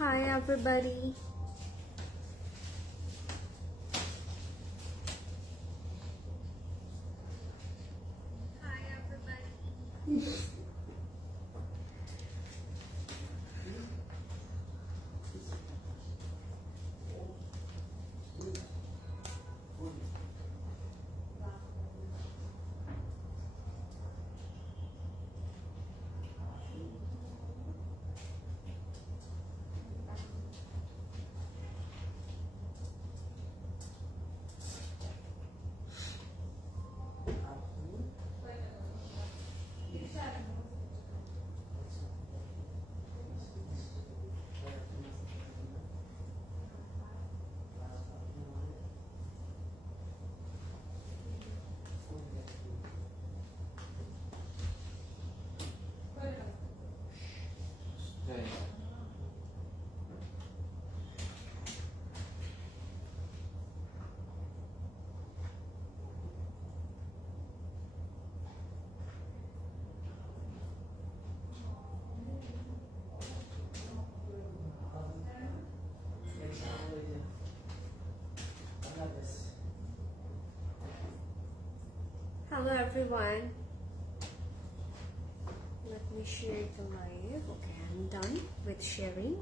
Hi everybody. Hi everybody. Hello everyone. Let me share the live. Okay, I'm done with sharing.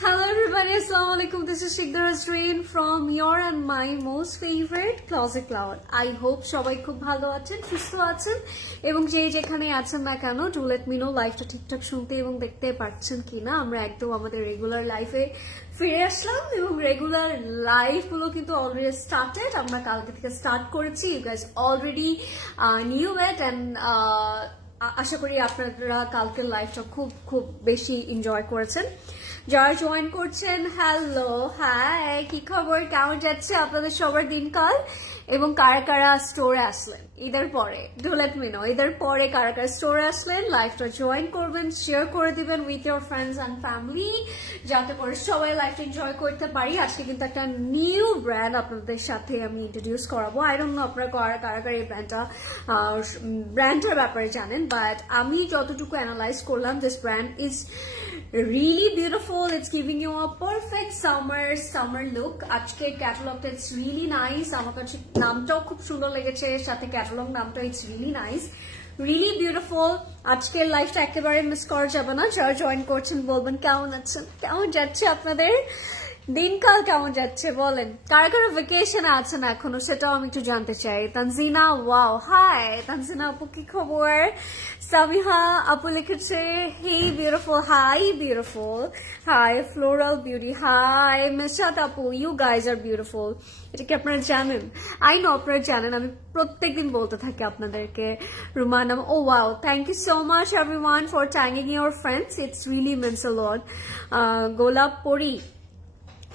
Hello everybody, Assalamualaikum. This is Shikdar Azrain from your and my most favorite Closet Cloud. I hope সবাই খুব ভালো আছেন, সুস্থ আছেন এবং যেখানে আছেন না কেন do let me know লাইভটা ঠিকঠাক শুনতে এবং দেখতে পাচ্ছেন কিনা। আমরা একদম আমাদের রেগুলার লাইফে ফিরে আসলাম এবং রেগুলার লাইভ গুলো কিন্তু অলরেডি স্টার্টেড। আমরা কালকে থেকে স্টার্ট করেছি। You guys already knew it and আশা করি আপনারা কালকের লাইভটা খুব খুব বেশি এনজয় করেছেন। যারা জয়েন করছেন হ্যালো, হাই, কি খবর, কেমন যাচ্ছে আপনাদের সবার দিনকাল এবং কারা কারা স্টোরে আসলেন ঈদের পরে ডু লেট মি নো। ঈদের পরে কারা কারা স্টোরে আসলেন, লাইভটা জয়েন করবেন, শেয়ার করে দিবেন with your friends and family যাতে করে সবাই লাইভটা এনজয় করতে পারি। আজকে কিন্তু একটা নিউ ব্র্যান্ড আপনাদের সাথে আমি ইন্ট্রোডিউস করাবো। আই ডোন্ট নো আপনারা কারা কারা এই ব্র্যান্ডটার ব্যাপারে জানেন, বাট আমি যতটুকু অ্যানালাইজ করলাম this brand is really beautiful. It's giving you a perfect summer look. আজকের ক্যাটালগটা it's really nice. আমার কাছে নামটাও খুব সুন্দর লেগেছে, সাথে ক্যাটালগ নামটা it's really nice, really beautiful. আজকের লাইফটা একেবারে মিস করা যাবে না। যারা জয়েন করছেন বলবেন কেমন আছেন, কেমন যাচ্ছে আপনাদের দিনকাল, কেমন যাচ্ছে বলেন। কারা কারা ভ্যাকেশনে আছেন এখনো সেটাও আমি একটু জানতে চাই। তানজিনা, ওয়াও, হাই তানজিনা আপু, কি খবর? সামিহা আপু লিখেছে hey beautiful, hi beautiful, hi floral beauty, hi Meshat আপু, ইউ গাইজ আর বিউটিফুল। এটা কি আপনারা জানেন? আই নো আপনারা জানেন, আমি প্রত্যেকদিন বলতে থাকি আপনাদেরকে। Rumanam, oh wow, thank you so much everyone for tagging your friends, it's really means a lot. গোলাপ পরি,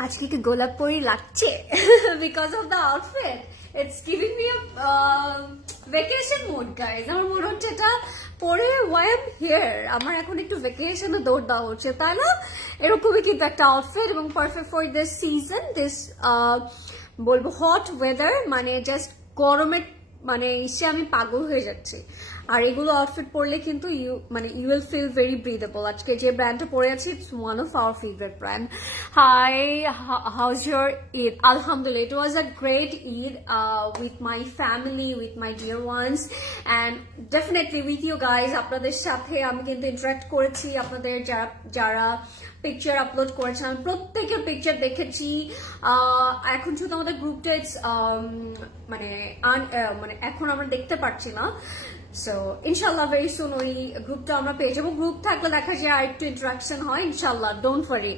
আজকে কি গোলাপ পরি লাগছে because of the outfit, it's giving me vacation mood guys. আমার মনে হচ্ছে এটা পরে ওয়াই এম হিয়ার, আমার এখন একটু ভ্যাকেশনে দৌড় দেওয়া হচ্ছে, তাই না? এরকমই কিন্তু একটা আউটফিট এবং perfect for this season, this বলবো হট ওয়েদার, মানে জাস্ট গরমের মানে এসে আমি পাগল হয়ে যাচ্ছি। আর এগুলো আউটফিট পরলে কিন্তু you will feel very breathable. আজকে যে ব্র্যান্ডটা পরে আছি it's one of our favourite brand. Hi, how's your Eid? আলহামদুলিল্লাহ, it was a great Eid with my family, with my dear ones and definitely with you guys. আপনাদের সাথে আমি কিন্তু ইন্টারাক্ট করেছি, আপনাদের যারা পিকচার আপলোড করেছেন আমি প্রত্যেকের পিকচার দেখেছি। এখন শুধু আমাদের গ্রুপটা ইটস মানে এখন আমরা দেখতে পাচ্ছি না, সো ইনশাল্লাহ ভেরি সুন ওই গ্রুপটা আমরা পেয়ে যাবো। গ্রুপ থাকলে দেখা যায় আর একটু ইন্টারাকশন হয়, ইনশাল্লাহ ডোন্ট ওয়ারি,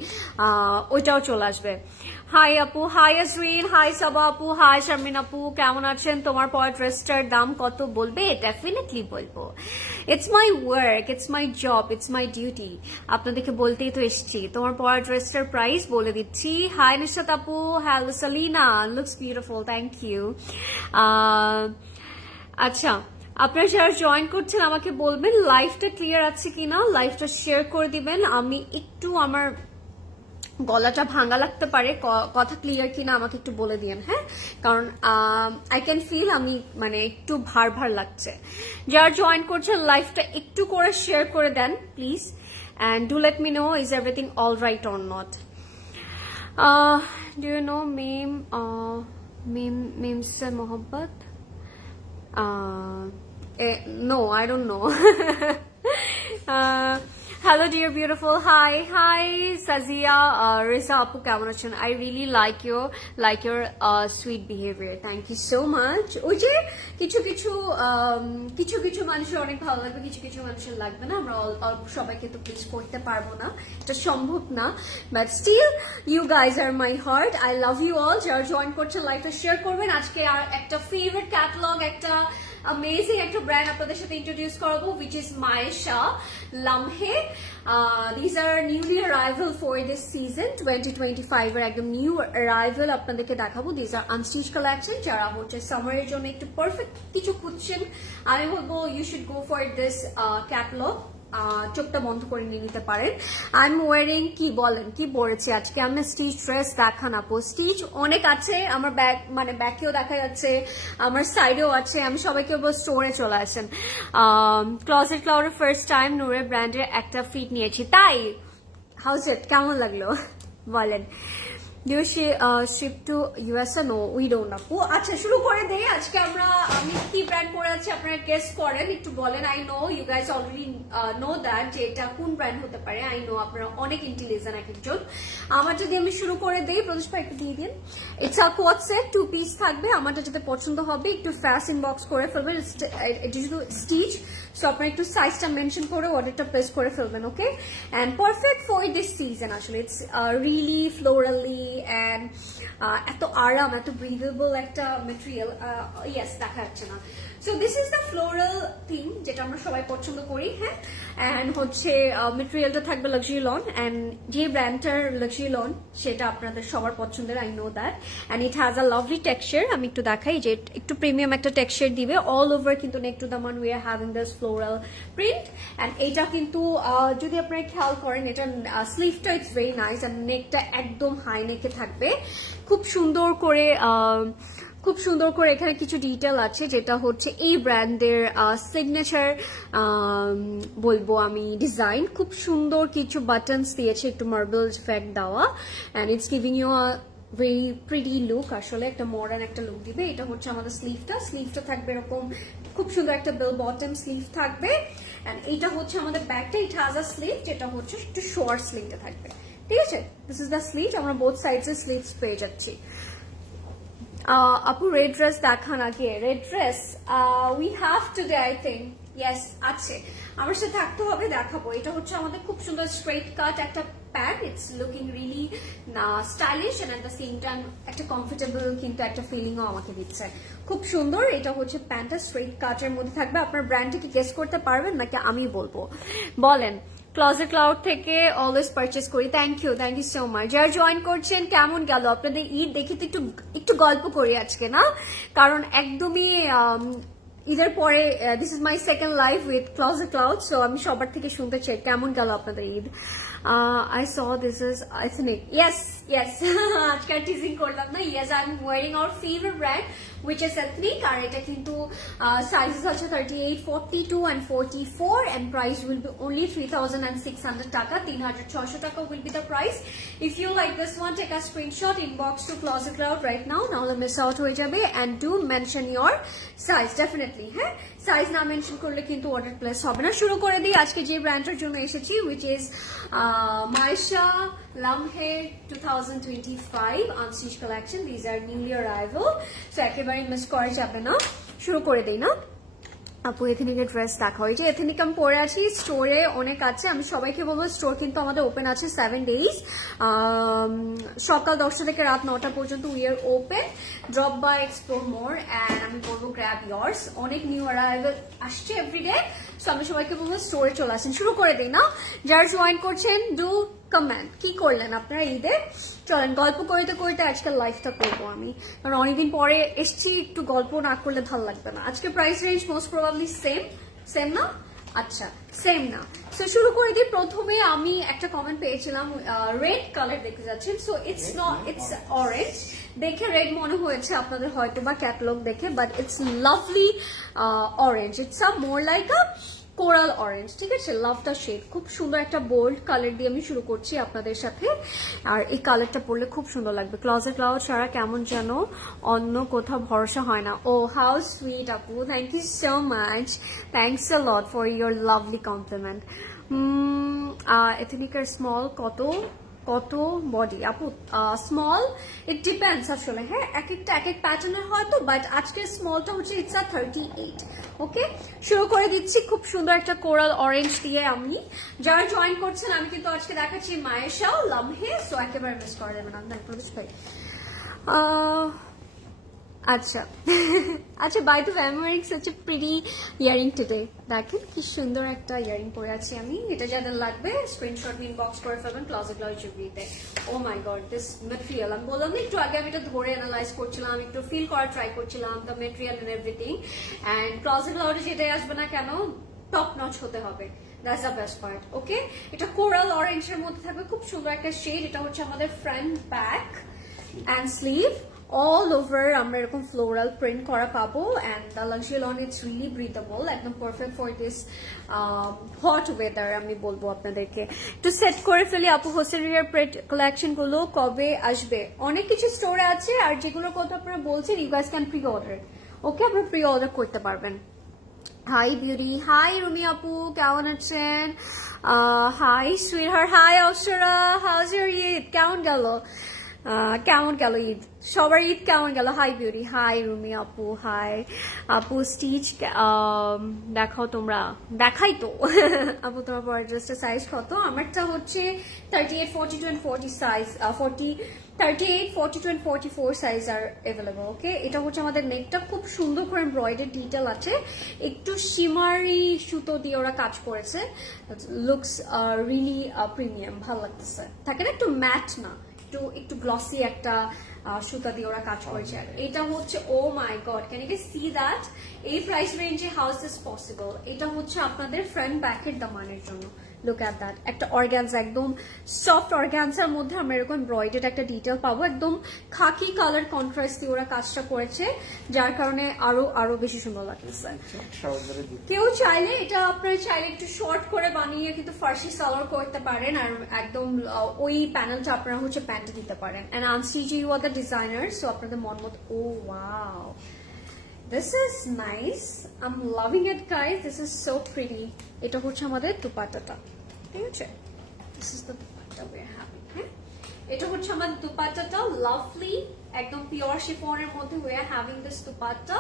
ওইটাও চলে আসবে। হাই আপু, হাই আসরিন, হাই সাবা আপু, হাই শারমিন আপু, কেমন আছেন? তোমার পরা ড্রেসটার দাম কত বলবে? ডেফিনেটলি বলবো, it's my work, it's my job, it's my duty. আপনাদেরকে বলতেই তো এসছি, তোমার পরা ড্রেসটার প্রাইস বলে দিচ্ছি। হাই নিশাত আপু, hello Salina, looks beautiful, thank you. আচ্ছা, আপনারা যারা জয়েন করছেন আমাকে বলবেন লাইভটা ক্লিয়ার আছে কিনা, লাইভটা শেয়ার করে দিবেন। আমি একটু আমার গলাটা ভাঙা লাগতে পারে, কথা ক্লিয়ার কিনা আমাকে একটু বলে দিয়েন, হ্যাঁ, কারণ আই ক্যান ফিল আমি মানে একটু ভার ভার লাগছে। যারা জয়েন করছেন লাইভটা একটু করে শেয়ার করে দেন please, and do let me know is everything all right or not. Do you know meme se mohabbat? No, I don't know. Hello dear beautiful, hi Sazia, Risa apu kemon achen? I really like your sweet behavior, thank you so much. ওই যে কিছু মানুষের অনেক ভালো লাগবে, কিছু মানুষের লাগবে না, আমরা সবাইকে তো প্লিজ করতে পারবো না, এটা সম্ভব না, but still you guys are my heart, I love you all. যারা জয়েন করছেন লাইভটা শেয়ার করবেন। আজকে আর একটা ফেভারিট ক্যাটালগ, একটা amazing একটা ব্র্যান্ড আপনাদের সাথে ইন্ট্রোডিউস করাবো, which is Maisha Lamhe. These are newly arrival for this season 2025 এর একদম নিউ অ্যারাইভাল আপনাদেরকে দেখাবো। These are unstitched collection, যারা হচ্ছে সামারের জন্য একটু পারফেক্ট কিছু খুঁজছেন, আমি বলবো you should go for this catalog. চোখটা বন্ধ করে নিয়ে নিতে পারেন। আই এম ওয়ারিং, কি বলেন, কি পরেছি আজকে আমি? স্টিচ ড্রেস দেখান আপু। স্টিচ অনেক আছে আমার ব্যাগ, মানে ব্যাকেও দেখা যাচ্ছে, আমার সাইডেও আছে। আমি সবাইকে বলবো স্টোরে চলে আসেন। ক্লজেট ক্লাউডের ফার্স্ট টাইম নূরের ব্র্যান্ডের একটা ফিট নিয়েছি, তাই হাউজ ইট, কেমন লাগলো বলেন? Do you ship to US? No, we don't know. আচ্ছা শুরু করে দেই। আজকে আমি কি ব্র্যান্ড পরে আছি আপনারা গেস করেন, একটু বলেন। I know you guys already know that যে এটা কোন ব্র্যান্ড হতে পারে। I know আপনারা অনেক ইন্টেলিজেন্ট এক একজন। আমার যদি আমি শুরু করে দেই, প্রদোষ ভাই একটু দিয়ে দিন। It's a quad set, 2 piece থাকবে। আমারটা যেটা পছন্দ হবে একটু ফাস্ট ইনবক্স করে ফেলবেন। এটা শুধু স্টিচ, সো আপনারা একটু সাইজটা মেনশন করে অর্ডারটা প্লেস করে ফেলবেন, okay? And perfect for this season. আসলে ইটস রিয়েলি ফ্লোরালি and এত আরাম, এত ব্রিথেবল একটা ম্যাটেরিয়াল। ইয়েস, দেখা যাচ্ছে না। So this is the floral thing যেটা আমরা সবাই পছন্দ করি, হ্যাঁ। এন্ড হচ্ছে ম্যাটেরিয়ালটা থাকবে লাক্সারি লন, এন্ড যে ব্র্যান্ডটার লাক্সারি লন সেটা আপনাদের সবার পছন্দের, I know that. And it has a lovely texture. আমি একটু দেখাই যে একটু প্রিমিয়াম একটা টেক্সচার দিবে অল ওভার, কিন্তু neck to the man we are having this floral print. And এইটা কিন্তু যদি আপনারা খেয়াল করেন, এটা স্লিভটা ইটস ভেরি নাইস, এন্ড নেকটা একদম হাই নেকে থাকবে। খুব সুন্দর করে এখানে কিছু ডিটেল আছে, যেটা হচ্ছে এই ব্র্যান্ডের সিগনেচার বলবো আমি ডিজাইন। খুব সুন্দর কিছু বাটনস দিয়েছে, একটু মার্বেল ইফেক্ট দেওয়া, and it's giving you a very pretty look. আসলে একটা মডার্ন একটা লুক দিবে। এটা হচ্ছে আমাদের স্লিভটা থাকবে এরকম খুব সুন্দর একটা বেল বটম স্লিভ থাকবে। এন্ড এইটা হচ্ছে আমাদের ব্যাকটা, ইট হ্যাজ আ স্লিভ যেটা হচ্ছে একটু শর্ট স্লিভটা থাকবে, ঠিক আছে? This is the sleeve. আমরা বোথ সাইডস এর স্লিভস পেয়ে যাচ্ছি। আপু রেড ড্রেস দেখান আগে। Red dress we have today, I think. Yes, আছে, আমার সাথে থাকতে হবে, দেখাবো। এটা হচ্ছে আমাদের খুব সুন্দর স্ট্রেট কাট একটা pant. It's looking really stylish and at the same time একটা কমফোর্টেবল কিন্তু একটা ফিলিংও আমাকে দিচ্ছে। খুব সুন্দর। এটা হচ্ছে প্যান্টটা স্ট্রেট কাটের মধ্যে থাকবে। আপনার ব্র্যান্ডটা কি গেস করতে পারবেন নাকি আমি বলবো? বলেন। ক্লজেট ক্লাউড থেকে অলওয়েজ পারচেস করি। Thank you so much. যারা জয়েন করছেন, কেমন গেল আপনাদের ঈদ? দেখি তো একটু গল্প করি আজকে, না? কারণ একদমই ঈদের পরে this is my second live with closet cloud, so আমি সবার থেকে শুনতে চাই কেমন গেল আপনাদের Eid. I saw this is ethnic. Yes. আজকে টিজিং করলাম না। Yes, I'm wearing our favorite brand, which is ethnic. আর এটা কিন্তু sizes আছে 38, 42 and 44, and price will be only 3,600 টাকা। 3,600 টাকা will be the price. If you like this one, take a screenshot, inbox to Closet Cloud right now. নাহলে miss out হয়ে যাবে। And do mention your size definitely, হ্যাঁ? Size না mention করলে কিন্তু order place হবে না। শুরু করে দিই আজকে যে ব্র্যান্ডটার জন্য এসেছি, which is Maisha Lamhe 2025 unstitched collection. These are newly arrival, so একেবারে মিস করা যাবে না। শুরু করে দেই না? আপু এথনিকের ড্রেস দেখা হয়, যে এথনিক আমি পরে আছি। স্টোরে অনেক আছে, আমি সবাইকে বলবো স্টোর কিন্তু আমাদের ওপেন আছে 7 days, সকাল 10টা থেকে রাত 9টা পর্যন্ত we are open. Drop by, explore more, and আমি বলবো গ্র্যাব ইয়ার্স। অনেক নিউ অ্যারাইভাল আসছে এভরিডে, সো আমি সবাইকে বলবো স্টোরে চলে আসেন। শুরু করে দিই না? যারা জয়েন করছেন ডু কমেন্ট, কি করলেন আপনারা ঈদে? চলেন গল্প করতে করতে আজকাল লাইফটা করবো আমি, কারণ অনেকদিন পরে এসছি, একটু গল্প না করলে ভালো লাগবে না। আজকে price range most probably same না? আচ্ছা সেম না। সো শুরু করে দিই। প্রথমে আমি একটা কমেন্ট পেয়েছিলাম, রেড কালার দেখতে যাচ্ছেন। So it's not, it's orange. দেখে রেড মনে হয়েছে আপনাদের হয়তো বা ক্যাটালগ দেখে, but it's lovely orange. It's a more like a coral orange, ঠিক আছে? লাভটা শেড, খুব সুন্দর একটা বোল্ড কালার দিয়ে আমি শুরু করছি আপনাদের সাথে। আর এই কালারটা পরলে খুব সুন্দর লাগবে। ক্লজেট ক্লাউড ছাড়া কেমন যেন অন্য কোথাও ভরসা হয় না। ও হাউ সুইট আপু, thank you so much, thanks a lot for your lovely compliment. এথনিকার স্মল কত কত বডি আপু? স্মল ইট ডিপেন্ডস আসলে, হ্যাঁ এক একটা এক এক প্যাটার্নের হয়তো, বাট আজকের স্মলটা হচ্ছে ইটস আ 38। ওকে, শুরু করে দিচ্ছি খুব সুন্দর একটা কোরাল অরেঞ্জ দিয়ে। আমি যারা জয়েন করছেন, আমি কিন্তু আজকে দেখাচ্ছি মায়েশাও লামহে, সো একেবারে মিস করা যাবে না। প্রবেশ ভাই আচ্ছা আচ্ছা, by the way I am wearing such a pretty earring today. দেখেন কি সুন্দর একটা ইয়ারিং পরে আছি আমি। এটা যাদের লাগবে স্ক্রিনশট ইনবক্স করে ফেলবেন ক্লজেট ক্লাউড জুবলিতে। Oh my god, this material, আমি বললাম না একটু আগে আমি এটা ধরে অ্যানালাইজ করছিলাম, একটু ফিল করার ট্রাই করছিলাম the material and everything. And closet ক্লাউডে যেটাই আসবে না কেন টপ নচ হতে হবে, that's the best part. Okay, এটা কোরাল অরেঞ্জের মধ্যে থাকবে, খুব সুন্দর একটা শেড। এটা হচ্ছে আমাদের front back and sleeve all over আমরা এরকম ফ্লোরাল প্রিন্ট করা পাবো। And the luxury lawn it's really breathable, একদম perfect for this hot weather. আমি বলবো আপনাদেরকে একটু সেট করে ফেলি। আপু হোসেরিয়ার কালেকশন গুলো কবে আসবে? অনেক কিছু স্টোরে আছে, আর যেগুলোর কথা আপনারা বলছেন you guys can pre order. Okay, আপনারা প্রি অর্ডার করতে পারবেন। হাই বিউটি, হাই রুমি আপু, কেমন আছেন? Hi sweetheart, hi Apsara, how's your Eid? কেমন গেল? কেমন গেল ঈদ? সবার ঈদ কেমন গেল? হাই বিউটি, হাই রুমি আপু, হাই আপু। স্টিচ দেখাও তোমরা, দেখাই তো আপু। তোমার পরের ড্রেসটা সাইজ কত? আমারটা হচ্ছে 38, 42 and 40 সাইজ, 38, 42 and 44 সাইজ আর অ্যাভেলেবল। ওকে, এটা হচ্ছে আমাদের নেকটা, খুব সুন্দর করে এমব্রয়ডারি ডিটেল আছে, একটু শিমারি সুতো দিয়ে ওরা কাজ করেছে। লুকস রিয়েলি প্রিমিয়াম, ভালো লাগতেছে। থাকে না একটু ম্যাট না, একটু গ্লসি একটা সুতা দিয়ে ওরা কাজ করেছে। এটা হচ্ছে oh my god, can you see that? এই প্রাইস রেঞ্জে হাউ ইজ দিস পসিবল? এটা হচ্ছে আপনাদের ফ্রন্ট ব্যাকের দামানের জন্য। লুক অ্যাট দ্যাট, একটা অর্গানজা, একদম সফট অর্গানজার মধ্যে আমরা এরকম এমব্রয়ডারি একটা ডিটেল পাবো। একদম খাকি কালার কন্ট্রাস্ট দিয়ে ওরা কাজটা করেছে, যার কারণে আরো বেশি সুন্দর লাগতেছে। কেউ চাইলে এটা আপনারা চাইলে একটু শর্ট করে বানিয়ে কিন্তু ফার্সি সালোয়ার করতে পারেন, আর একদম ওই প্যানেলটা আপনারা হচ্ছে প্যান্টে দিতে পারেন। এন্ড আনসিজি you are the designer, so আপনাদের মন মতো। Oh wow, this is nice, I'm loving it guys, this is so pretty. এটা হচ্ছে আমাদের দুপাট্টাটা, ঠিক আছে? This is the dupatta we are having. হ্যাঁ, এটা হচ্ছে আমাদের দুপাট্টাটা, লাভলি একদম পিওর শিফনের মধ্যে we are having this dupatta.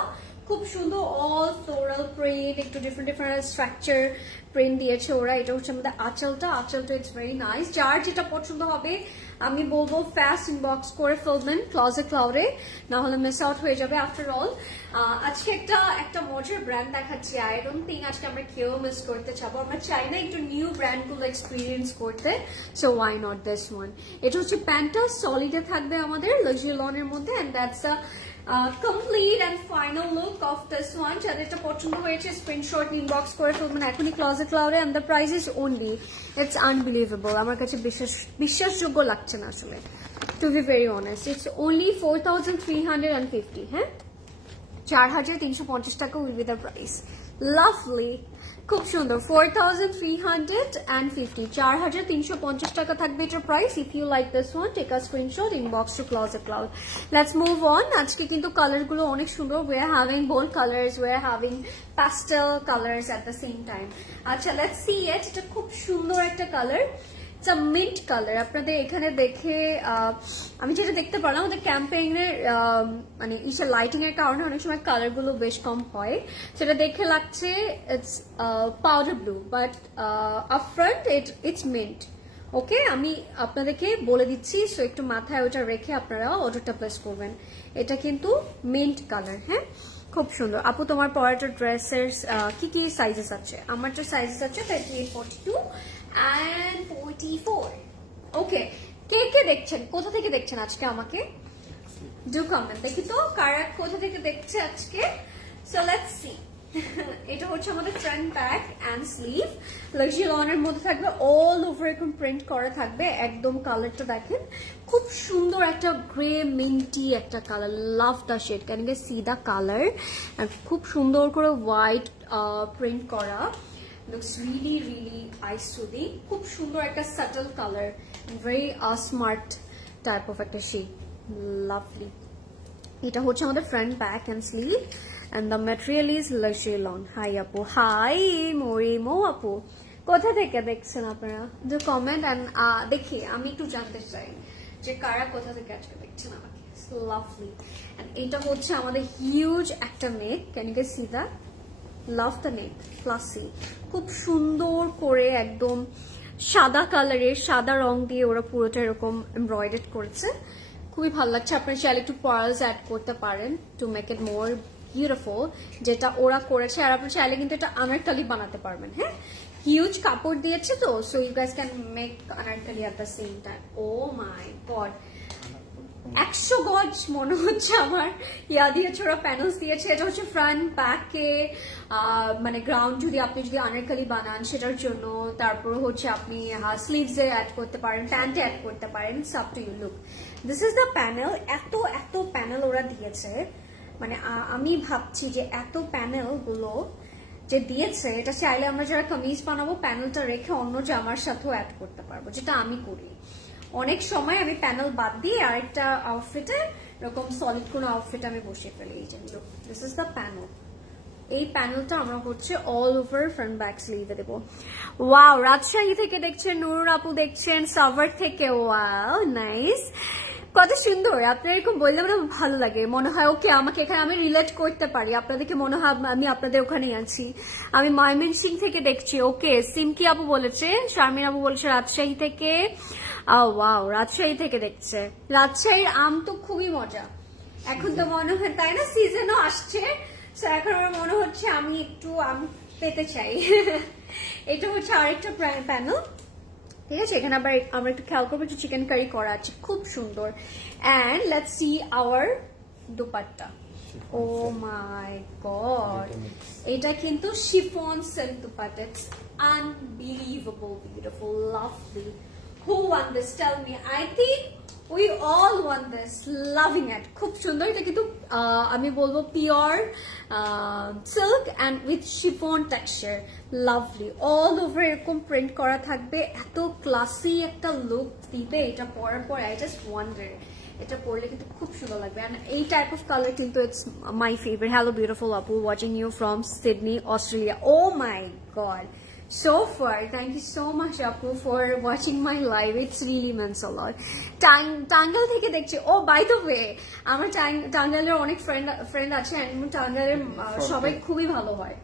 খুব সুন্দর অল ফ্লোরাল প্রিন্ট, একটু ডিফারেন্ট স্ট্রাকচার প্রিন্ট দিয়েছে ওরা। এটা হচ্ছে আমাদের আঁচলটা ইটস ভেরি নাইস। যার যেটা পছন্দ হবে আমি বলবো ফাস্ট ইনবক্স করে ফেলবেন ক্লজেট ক্লাউডে, না হলে মিস আউট হয়ে যাবে। আফটার অল আজকে একটা মজার ব্র্যান্ড দেখাচ্ছি, আই ডোন্ট থিঙ্ক আজকে আমরা কেউ মিস করতে চাবো। আমরা চাই না একটু নিউ ব্র্যান্ডগুলো এক্সপিরিয়েন্স করতে, so why not this one. এটা হচ্ছে প্যান্টটা সলিডে থাকবে আমাদের লাক্সারি লনের মধ্যে, and that's a complete and final look of this one. যাদের এটা পছন্দ হয়েছে স্ক্রিনশট ইনবক্স করে ফেলবেন এখনই ক্লজেট ক্লাউডে। and the price is only, it's unbelievable, আমার কাছে বিশ্বাসযোগ্য লাগছে না আসলে, to be very honest. it's only 4350, হ্যাঁ 4350 টাকা will be the price. lovely, খুব সুন্দর। 4350, 4350 টাকা থাকবে এটার price. If you like this one, take a screenshot, inbox to Closet Cloud. Let's move on. আজকে কিন্তু কালার গুলো অনেক সুন্দর, we are having bold colours, we are having pastel colours at the same time. আচ্ছা, let's see it. এটা খুব সুন্দর একটা কালার, মিন্ট কালার। আপনাদের এখানে দেখে আমি যেটা দেখতে পারলাম, আমাদের ক্যাম্পেইনের মানে ইসে লাইটিং এর কারণে অনেক সময় কালার গুলো বেশ কম হয়, সেটা দেখে লাগছে it's powder blue, but upfront it's mint. Okay, আমি আপনাদেরকে বলে দিচ্ছি, সো একটু মাথায় ওটা রেখে আপনারা অর্ডারটা প্লেস করবেন। এটা কিন্তু মিন্ট কালার, হ্যাঁ খুব সুন্দর। আপু তোমার পরাটা ড্রেসের কি সাইজেস আছে? আমার তো সাইজেস আছে 38, 42 and 44. ওকে, কে দেখছেন, কোথা থেকে দেখছেন আজকে আমাকে? ডু কমেন্ট, দেখি তো কারা কোথা থেকে দেখছে আজকে। So let's see. এটা হচ্ছে আমাদের front back and sleeve luxury লনের মধ্যে থাকবে অল ওভার এরকম প্রিন্ট করা থাকবে একদম কালারটা দেখেন খুব সুন্দর একটা গ্রে মিন্টি একটা colour love the shade can you see the colour খুব সুন্দর করে হোয়াইট প্রিন্ট করা looks really really eye soothing খুব সুন্দর একটা subtle color very smart type of একটা shade lovely এটা হচ্ছে আমাদের front back and sleeve and the material is luxury lawn hi apu hi morimo apu কোথা থেকে দেখছেন আপনারা যে কমেন্ট এন্ড দেখি আমি একটু জানতে চাই যে কারা কোথা থেকে আজকে দেখছেন আমাকে লাভলি এন্ড এটা হচ্ছে আমাদের হিউজ একটা neck can you see that love the neck classy খুব সুন্দর করে একদম সাদা কালারের সাদা রং দিয়ে ওরা পুরোটা এরকম এমব্রয়ডারি করেছে খুবই ভালো লাগছে আপনারা চাইলে একটু পার্লস অ্যাড করতে পারেন to make it more beautiful যেটা ওরা করেছে আর আপনি চাইলে কিন্তু এটা আনারকলি বানাতে পারবেন হ্যাঁ হিউজ কাপড় দিয়েছে তো so you guys can make anarkali at the same time oh my god 100 গজ মনে হচ্ছে আমার ইয়া দিয়েছে ওরা প্যানেলস দিয়েছে এটা হচ্ছে ফ্রন্ট ব্যাকে মানে গ্রাউন্ড যদি আপনি যদি আনারকলি বানান সেটার জন্য তারপর হচ্ছে আপনি স্লিভস এ অ্যাড করতে পারেন প্যান্টে অ্যাড করতে পারেন sub to you look this is the panel এত এত প্যানেল ওরা দিয়েছে মানে আমি ভাবছি যে এত প্যানেল গুলো যে দিয়েছে এটা চাইলে আমরা যারা কামিজ বানাবো প্যানেলটা রেখে অন্য জামার সাথেও অ্যাড করতে পারবো যেটা আমি করি অনেক সময় আমি প্যানেল বাদ দিয়ে আরেকটা আউটফিটে এরকম সলিড কোনো আউটফিট আমি বসিয়ে ফেলি এই যে look this is the panel এই প্যানেলটা আমরা হচ্ছে অল ওভার ফ্রন্ট ব্যাক স্লিভে দেবো ওয়াও রাজশাহী থেকে দেখছেন নুরুন আপু দেখছেন সাভার থেকে ওয়াও নাইস কত সুন্দর আপনার এরকম বললে মানে ভালো লাগে মনে হয় ওকে আমাকে এখানে আমি রিলেট করতে পারি আপনাদেরকে মনে হয় আমি আপনাদের ওখানে আছি আমি ময়মনসিংহ থেকে দেখছি ওকে সিমকি আপু বলেছে শারমিন আপু বলেছে রাজশাহী থেকে ওয়াও রাজশাহী থেকে দেখছে রাজশাহীর আম তো খুবই মজা এখন তো মনে হয় তাই না সিজনও আসছে এখন আমার মনে হচ্ছে আমি একটু আম পেতে চাই এটা হচ্ছে আরেকটা প্যানেল ঠিক আছে এখানে আবার আমরা একটু খেয়াল করবো যে চিকেন কারি করা আছে খুব সুন্দর and let's see our dupatta oh my god এটা কিন্তু chiffon silk dupatta it's unbelievable beautiful lovely who won this tell me I think we all want this loving it খুব সুন্দর এটা কিন্তু আমি বলবো pure silk and with chiffon texture lovely all over এরকম print করা থাকবে এত ক্লাসি একটা লুক দিবে এটা পরার পর আই জাস্ট ওয়ান্ডার এটা পরলে কিন্তু খুব সুন্দর লাগবে এন্ড এই টাইপ অফ কালার কিন্তু it's my favourite hello beautiful আপু watching you from Sydney Australia oh my god So far, thank you so much, Apu, for watching my live. It's really means a lot. Tangal থেকে দেখছি. Oh, by the way, আমার টাঙ্গাইলের অনেক friend আছে and টাঙ্গাইলের সবাই খুবই ভালো হয়.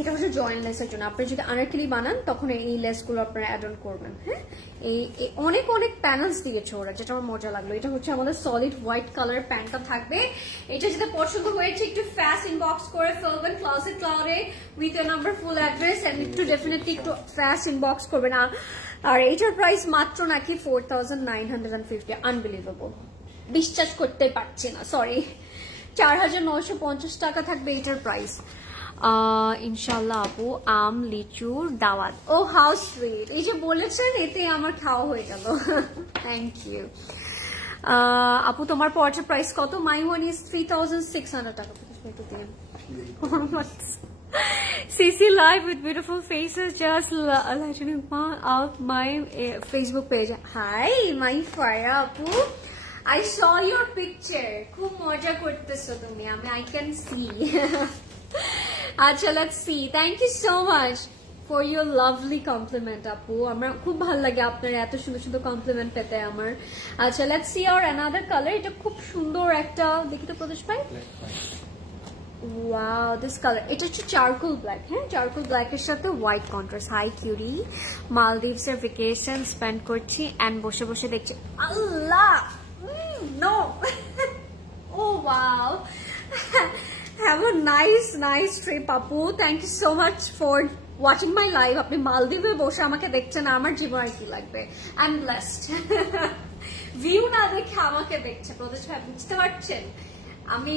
এটা হচ্ছে জয়েন্ট লেসের জন্য আপনি যদি আনারকলি বানান তখন এই লেসগুলো আপনারা অ্যাড অন করবেন হ্যাঁ এই অনেক অনেক প্যানেলস দিয়েছে ওরা যেটা আমার মজা লাগলো এটা হচ্ছে আমাদের সলিড হোয়াইট কালার প্যান্টটা থাকবে এটা যেটা পছন্দ হয়েছে একটু ফাস্ট ইনবক্স করে ফেলবেন ক্লজেট ক্লাউডে with your number full address and একটু ডেফিনেটলি একটু ফাস্ট ইনবক্স করবেন আর এইটার প্রাইস মাত্র নাকি 4950 আনবিলিভেবল বিশ্বাস করতে পারছি না সরি 4950 টাকা থাকবে এটার প্রাইস ইনশাল্লাহ আপু আম লিচুর দাওয়াত ও হাউ সুইট এই যে বলেছেন এতে আমার খাওয়া হয়ে গেল থ্যাংক ইউ আপু তোমার পর্চার প্রাইস কত মাই ওয়ান ইজ 3600 টাকা CC live with beautiful faces just lighting out my Facebook page hi my Farah apu I saw your picture খুব মজা করতেছো তুমি I can see আচ্ছা let's see thank you so much for your lovely compliment আপু আমার খুব ভালো লাগে আপনার এত সুন্দর সুন্দর কমপ্লিমেন্ট পেতে আমার আচ্ছা let's see our another color এটা খুব সুন্দর একটা দেখি তো প্রদেশ ভাই wow this color এটা হচ্ছে চারকোল ব্ল্যাক হ্যাঁ চারকোল ব্ল্যাক এর সাথে হোয়াইট কন্ট্রাস্ট হাই কিউরি মালদ্বীপস এর ভ্যাকেশন স্পেন্ড করছি এন্ড বসে বসে দেখছি আল্লাহ no oh wow have a nice trip apu thank you so much for watching my live apni maldive boshe amake dekhchen amar জীবন আর কি লাগবে I'm blessed view না দেখে আমাকে দেখছে প্রদেশ ভাই বুঝতে পারছেন আমি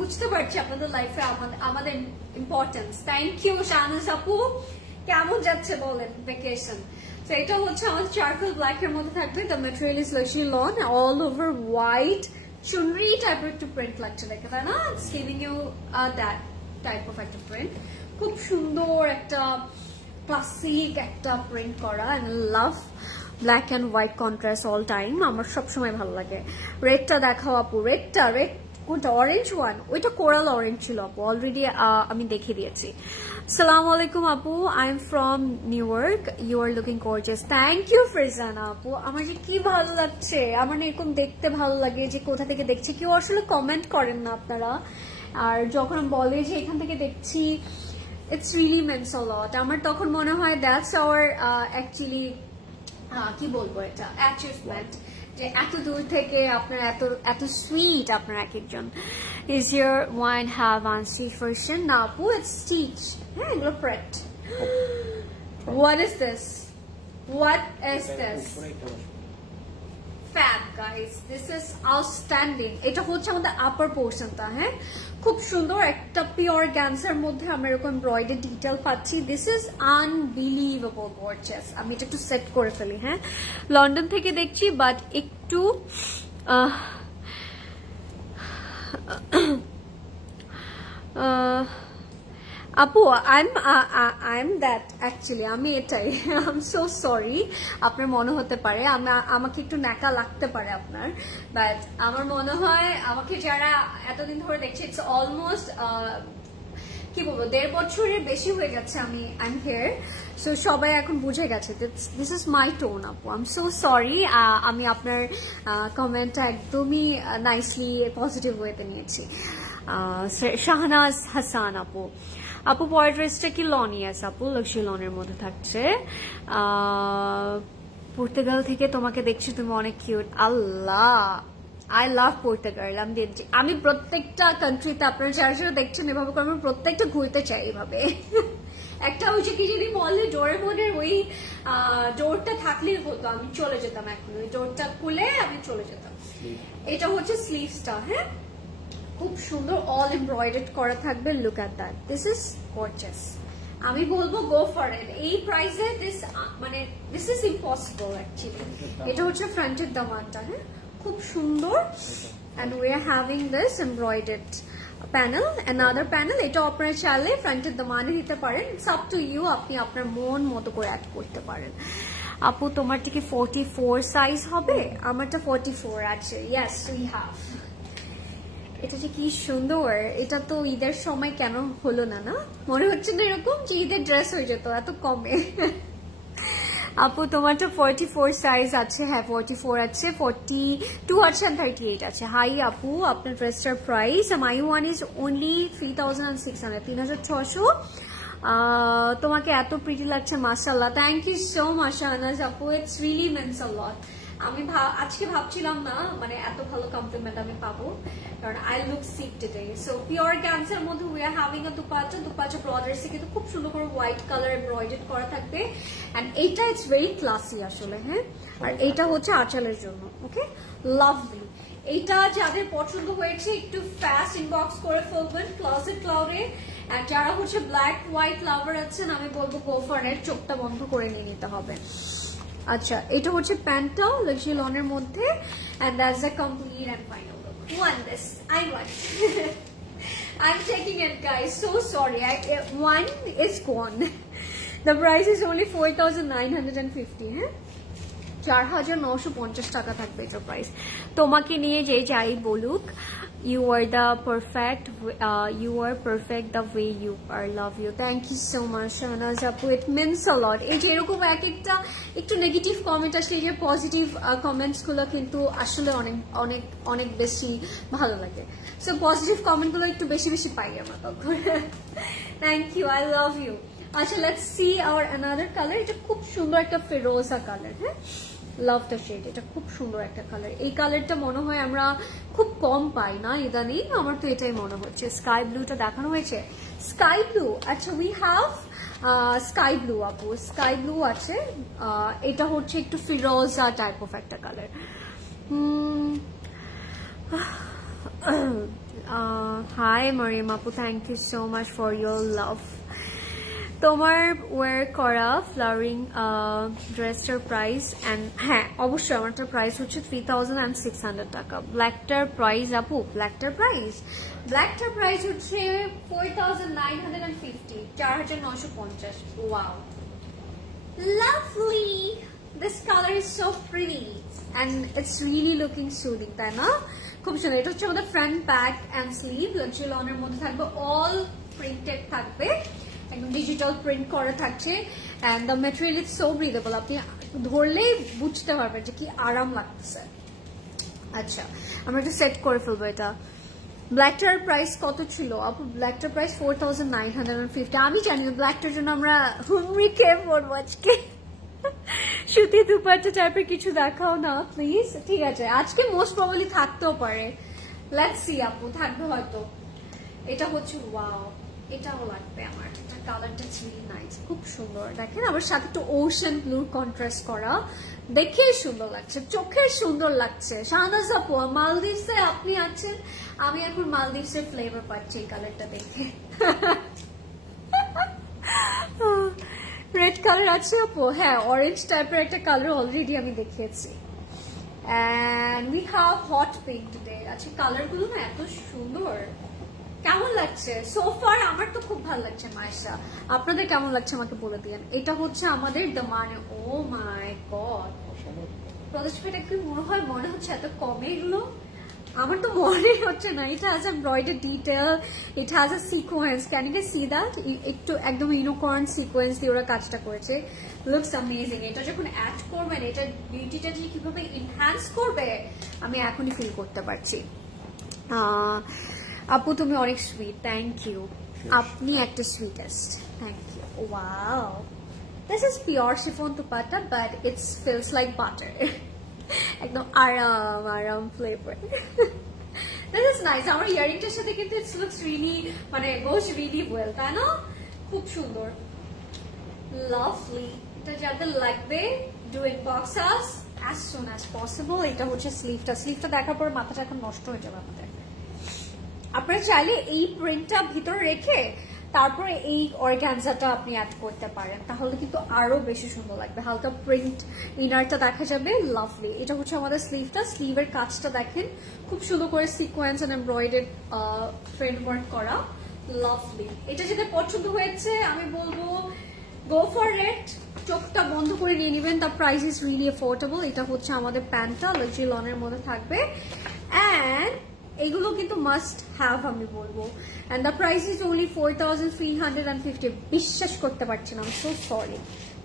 বুঝতে পারছি আপনাদের লাইফে আমাদের ইম্পর্টেন্স। থ্যাংক ইউ শাহনাজ আপু। কেমন যাচ্ছে বলেন ভ্যাকেশন? তো এটা হচ্ছে আমাদের চারকোল ব্ল্যাক এর মধ্যে থাকবে। The material is luxury lawn, all over white চুনরি টাইপের একটু প্রিন্ট লাগছে দেখে, তাই না? It's giving you that type of একটা প্রিন্ট। খুব সুন্দর একটা ক্লাসিক একটা প্রিন্ট করা, and love black and white contrast all time. আমার সবসময় ভালো লাগে। রেডটা দেখাও আপু। রেড কোনটা? অরেঞ্জ ওয়ান, ওইটা কোরাল অরেঞ্জ ছিল আপু, অলরেডি আমি দেখিয়ে দিয়েছি। আসসালামু আলাইকুম আপু, I am from new York, you are looking gorgeous. Thank you Frizana আপু। আমার যে কি ভালো লাগছে, আমার এরকম দেখতে ভালো লাগে যে কোথা থেকে দেখছি। কেউ আসলে কমেন্ট করেন না আপনারা, আর যখন বলে যে এখান থেকে দেখছি, ইটস রিয়েলি মিনস আ লট। আমার তখন মনে হয় দ্যাটস আওয়ার অ্যাকচুয়ালি কি বলবো, এটা অ্যাচিভমেন্ট, যে এত দূর থেকে আপনার এত সুইট আপনার এক একজন। Is your wine have unstitch version? না আপু, ইটস স্টিচ। হ্যাঁ, এগুলো pret. What is this? What is this? Fab guys, this is outstanding. এটা হচ্ছে আমাদের আপার পোর্শনটা। হ্যাঁ, খুব সুন্দর একটা পিওর গ্যান্সার মধ্যে আমরা এরকম এমব্রয়ডারি ডিটেল পাচ্ছি। This is unbelievable gorgeous. আমি এটা একটু সেট করে ফেলি। হ্যাঁ, লন্ডন থেকে দেখছি, বাট একটু আপু আই এম দ্যাট অ্যাকচুয়ালি, আমি এটাই। I am so sorry. আপনার মনে হতে পারে আমাকে একটু ন্যাকা লাগতে পারে আপনার, বাট আমার মনে হয় আমাকে যারা এতদিন ধরে দেখছে, ইটস অলমোস্ট কি বলবো, 1.5 বছরের বেশি হয়ে গেছে আই এম হিয়ার। সো সবাই এখন বুঝে গেছে দিস ইজ মাই টোন আপু। I am so sorry. আমি আপনার কমেন্টটা একদমই নাইসলি পজিটিভ ওয়েতে নিয়েছি। শাহনাজ হাসান আপু, আপু পরের ড্রেসটা কি লন? ইয়াস আপু, লাক্সারি লনের মধ্যে থাকছে। পর্তুগাল থেকে তোমাকে দেখছি, তুমি অনেক cute. Allah, I love Portugal. আমি প্রত্যেকটা কান্ট্রিতে আপনারা যারা যারা দেখছেন এভাবে করে আমি প্রত্যেকটা ঘুরতে চাই এভাবে। একটা হচ্ছে কি, যদি বললে ডোরেমনের ওই ডোরটা থাকলেই হতো, আমি চলে যেতাম এখন। ওই ডোরটা খুলে আমি চলে যেতাম। এটা হচ্ছে স্লিভসটা। হ্যাঁ, খুব সুন্দর অল এমব্রয়ডার্ড করা থাকবে। Look at that, this is gorgeous. আমি বলবো গো ফর ইট। এই প্রাইসে দিস ইজ ইম্পসিবল অ্যাকচুয়ালি। এটা হচ্ছে ফ্রন্টের দামানটা। হ্যাঁ, খুব সুন্দর। And we are having this embroidered panel, another panel. এটা আপনারা চাইলে ফ্রন্টের দামানে দিতে পারেন। ইটস আপ টু ইউ, আপনি আপনার মন মতো করে অ্যাড করতে পারেন। আপু তোমারটা কি 44 সাইজ হবে? আমারটা 44 আছে। Yes, we have. এটা যে কি সুন্দর, এটা তো ঈদের সময় কেন হলো না? না মনে হচ্ছে না এরকম যে ঈদের ড্রেস হয়ে যেত এত কমে? আপু তোমারটা 44 সাইজ আছে। হ্যাঁ, 44 আছে, 42 আছে, 38 আছে। হাই আপু, আপনার ড্রেসটার price my one is only 3600, 3600। তোমাকে এত প্রিটি লাগছে, মাশাআল্লাহ। Thank you so much Shahnaz আপু, it's really means a lot. আমি আজকে ভাবছিলাম না এত ভালো কমপ্লিমেন্ট আমি পাবো, কারণ I look sick today. So pure cancer মধ্যে we are having a dupatta ব্রডার্সে কিন্তু খুব সুন্দর করে হোয়াইট কালার এমব্রয়ডারি করা থাকবে। এন্ড এইটা ইটস ভেরি ক্লাসি আসলে। হ্যাঁ, আর এইটা হচ্ছে আঁচলের জন্য। ওকে, লাভলি। এইটা যাদের পছন্দ হয়েছে একটু ফাস্ট ইনবক্স করে ফেলবেন ক্লোজেট ক্লাউডে। আর যারা হচ্ছে ব্ল্যাক হোয়াইট লাভার আছেন, আমি বলবো গো ফর ইট, চোখটা বন্ধ করে নিয়ে নিতে হবে। আচ্ছা, এটা হচ্ছে প্যান্টটা লাক্সারি লনের মধ্যে, and that's the complete and final look. One this, I want. I'm taking it, guys. So sorry. One is gone. The price is only 4,950. হ্যাঁ, 4,950 টাকা থাকবে এটার প্রাইস। তোমাকে নিয়ে যে যাই বলুক, you are perfect the way you are. Love you. Thank you so much Shahnaz apu, it means a lot. এই যে এরকম এক একটা একটু নেগেটিভ কমেন্ট আসলে যে পজিটিভ কমেন্টস গুলো কিন্তু আসলে অনেক অনেক অনেক বেশি ভালো লাগে। সো পজিটিভ কমেন্ট গুলো একটু বেশি বেশি পাই আমরা তখন। Thank you, I love you. আচ্ছা, let's see our another colour. এটা খুব সুন্দর একটা ফিরোজা কালার। হ্যাঁ, লাভ দ্য শেড। এটা খুব সুন্দর একটা কালার। এই কালারটা মনে হয় আমরা খুব কম পাই না ইদানিং, আমার তো এটাই মনে হচ্ছে। স্কাই ব্লুটা দেখানো হয়েছে, স্কাই ব্লু। আচ্ছা, উই হ্যাভ স্কাই ব্লু আপু, স্কাই ব্লু আছে। এটা হচ্ছে একটু ফিরোজা টাইপ অফ একটা colour. Hi Mariam Apu, thank you so much for your love. তোমার ওয়্যার করা ফ্লাওয়ারিং ড্রেসটার প্রাইস অ্যান্ড হ্যাঁ অবশ্যই আমারটার প্রাইস হচ্ছে 3600 টাকা। ব্ল্যাকটার প্রাইস আপু, ব্ল্যাকটার প্রাইস হচ্ছে 4950, 4950। Wow, lovely, this colour is so pretty and it's really looking soothing, তাই না? খুব সুন্দর। এটা হচ্ছে আমাদের front back and sleeve luxury লনের মধ্যে থাকবে, অল প্রিন্টেড থাকবে, একদম ডিজিটাল প্রিন্ট করা থাকছে and the material is so breathable, আপনি ধরলেই বুঝতে পারবেন যে কি আরাম লাগতেছে। আচ্ছা, আমরা একটু সেট করে ফেলবো এটা। ব্ল্যাকটার প্রাইস কত ছিল আপু? ব্ল্যাকটার প্রাইস 4950। আমি জানি ব্ল্যাকটার জন্য আমরা হুমরি খেয়ে পড়বো আজকে। সুতি দুপাট্টা টাইপের কিছু দেখাও না প্লিজ। ঠিক আছে, আজকে মোস্ট প্রবাবলি থাকতেও পারে, লেটস সি আপু, থাকবে হয়তো। এটা হচ্ছে ওয়াও, এটাও লাগবে আমার, এটা কালারটা রিয়েলি নাইস, খুব সুন্দর। দেখেন আমার সাথে একটু ওশান ব্লু কন্ট্রাস্ট করা, দেখে সুন্দর লাগছে, চোখে সুন্দর লাগছে। শাহনাজ আপু, মালদ্বীপসে আপনি আছেন, আমি এখন মালদ্বীপসের ফ্লেভার পাচ্ছি এই কালারটা দেখে। রেড কালার আছে আপু? হ্যাঁ, অরেঞ্জ টাইপের একটা কালার অলরেডি আমি দেখিয়েছি। And we have hot pink today. আচ্ছা, কালারগুলো না এত সুন্দর, কেমন লাগছে সোফার? আমার তো খুব ভালো লাগছে মায়েশা, আপনাদের কেমন লাগছে আমাকে বলে দিন। এটা হচ্ছে আমাদের দমানে, ও মাই গড, প্রদর্শনীটা কি মনে হচ্ছে এত কমে এগুলো, আমার তো মনে হচ্ছে না। এটা has embroidery detail, it has a sequence, can you see that? একটু একদম ইউনিকর্ন সিকোয়েন্স দিয়ে ওরা কাজটা করেছে, লুকস অ্যামেজিং। এটা যখন অ্যাড করবেন, এটা বিউটিটা যে কিভাবে ইনহ্যান্স করবে আমি এখনই ফিল করতে পারছি। আপু তুমি অনেক সুইট, থ্যাংক ইউ, আপনি একটা sweetest, thank you. Wow, this is pure chiffon dupatta but it's feels like butter, একদম আরাম ফ্লেভার। This is nice. আমার ইয়ারিংটার সাথে কিন্তু ইটস লুকস রিয়েলি, মানে গোজ রিয়েলি ওয়েল, তাই না? খুব সুন্দর, লাভলি। এটা যাদের লাগবে do inbox us as soon as possible। এটা হচ্ছে স্লিভটা দেখার পর মাথাটা এখন নষ্ট হয়ে যাবে আমাদের। আপনারা চাইলে এই প্রিন্টটা ভিতরে রেখে তারপরে এই অর্গানজাটা আপনি অ্যাড করতে পারেন, তাহলে কিন্তু আরো বেশি সুন্দর লাগবে। হালকা প্রিন্ট ইনারটা দেখা যাবে, লাভলি। এটা হচ্ছে আমাদের স্লিভটা, স্লিভের কাজটা দেখেন খুব সুন্দর করে সিকোয়েন্স এন্ড এমব্রয়ডারি ফ্রেমওয়ার্ক করা, লাভলি। এটা যেটা পছন্দ হয়েছে আমি বলবো গো ফর ইট, চোখটা বন্ধ করে নিয়ে নেবেন, the price is really affordable. এটা হচ্ছে আমাদের প্যান্টটা লাক্সারি লনের মধ্যে থাকবে এন্ড এগুলো কিন্তু মাস্ট হ্যাভ আমি বলবো, and the price is only 4350। বিশ্বাস করতে পারছি না, আই এম সো সরি।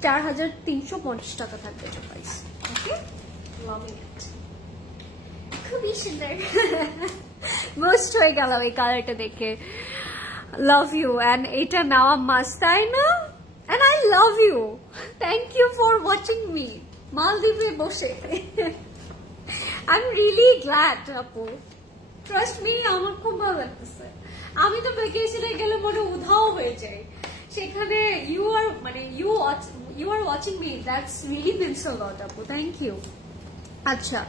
4350 টাকা থাকবে এটা প্রাইস। ওকে, লাভিং ইট, খুবই সুন্দর। মোস্ট হয়ে গেল এই কালারটা দেখে, লাভ ইউ। এন্ড এটা নেওয়া মাস্ট, তাই না? And I love you. Thank you for watching me. Maldives বসে। I'm really glad, আপু। Trust me, আমার খুব ভালো লাগতেছে। আমি তো ভ্যাকেশনে গেলে মনে উধাও হয়ে যায়, সেখানে you are watching me. That's really means a lot, আপু। Thank you. আচ্ছা,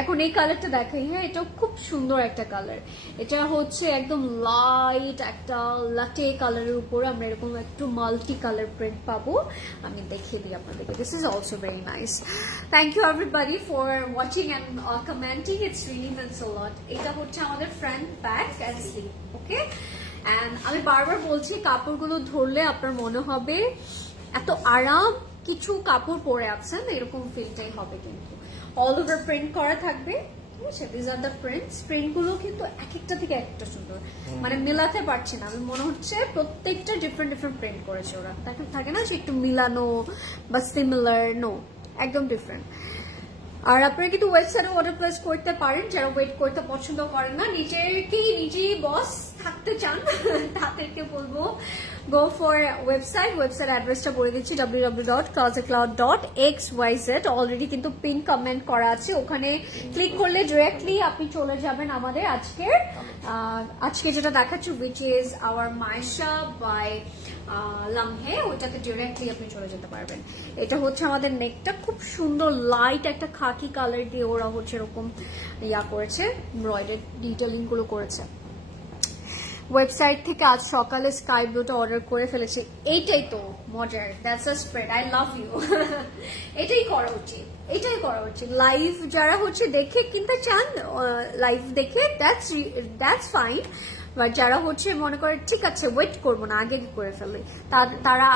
এখন এই কালারটা দেখাই। হ্যাঁ, এটা খুব সুন্দর একটা কালার। এটা হচ্ছে একদম লাইট একটা লাটে কালারের উপর আমরা এরকম একটু মাল্টি কালার প্রিন্ট পাবো। আমি দেখিয়ে দিই আপনাদেরকে। This is also very nice. Thank you everybody for watching and commenting, it's really means a lot. এটা হচ্ছে আমাদের front back and sleeve. Okay, and আমি বারবার বলছি, কাপড়গুলো ধরলে আপনার মনে হবে এত আরাম কিছু কাপড় পরে আছেন, এরকম ফিলটাই হবে। কিন্তু অল ওভার প্রিন্ট করা থাকবে, ঠিক আছে? This are the prints. প্রিন্টগুলো কিন্তু এক একটা থেকে একটা সুন্দর, মানে মেলাতে পারছি না আমি, মনে হচ্ছে প্রত্যেকটা ডিফারেন্ট প্রিন্ট করেছে ওরা। থাকে না যে একটু মিলানো বা সিমিলার, নো, একদম ডিফারেন্ট। আর আপনারা কিন্তু ওয়েবসাইটে অর্ডার প্লেস করতে পারেন, যারা ওয়েট করতে পছন্দ করেন না, নিজেই বস থাকতে চান, তাদেরকে বলবো গো ফর ওয়েবসাইট অ্যাড্রেসটা বলে দিচ্ছি, www.closetcloud.xyz। অলরেডি কিন্তু পিন কমেন্ট করা আছে, ওখানে ক্লিক করলে ডিরেক্টলি আপনি চলে যাবেন আমাদের আজকে যেটা দেখাচ্ছি, which is our Maisha by Lamhe, ওইটাতে ডিরেক্টলি আপনি চলে যেতে পারবেন। এটা হচ্ছে আমাদের নেকটা, খুব সুন্দর লাইট একটা খাকি কালার দিয়ে ওরা হচ্ছে এরকম ইয়া করেছে, এমব্রয়ডারি ডিটেইলিং গুলো করেছে। ওয়েবসাইট থেকে আজ সকালে স্কাই ব্লুটা অর্ডার করে ফেলেছি। এইটাই তো মজার, that's a spread, I love you. এটাই করা উচিত, এটাই করা উচিত। লাইভ যারা হচ্ছে দেখে কিনতে চান, লাইভ দেখে দ্যাটস ফাইন, বাট যারা হচ্ছে মনে করে ঠিক আছে ওয়েট করবো না, আগে করে ফেলে, তারা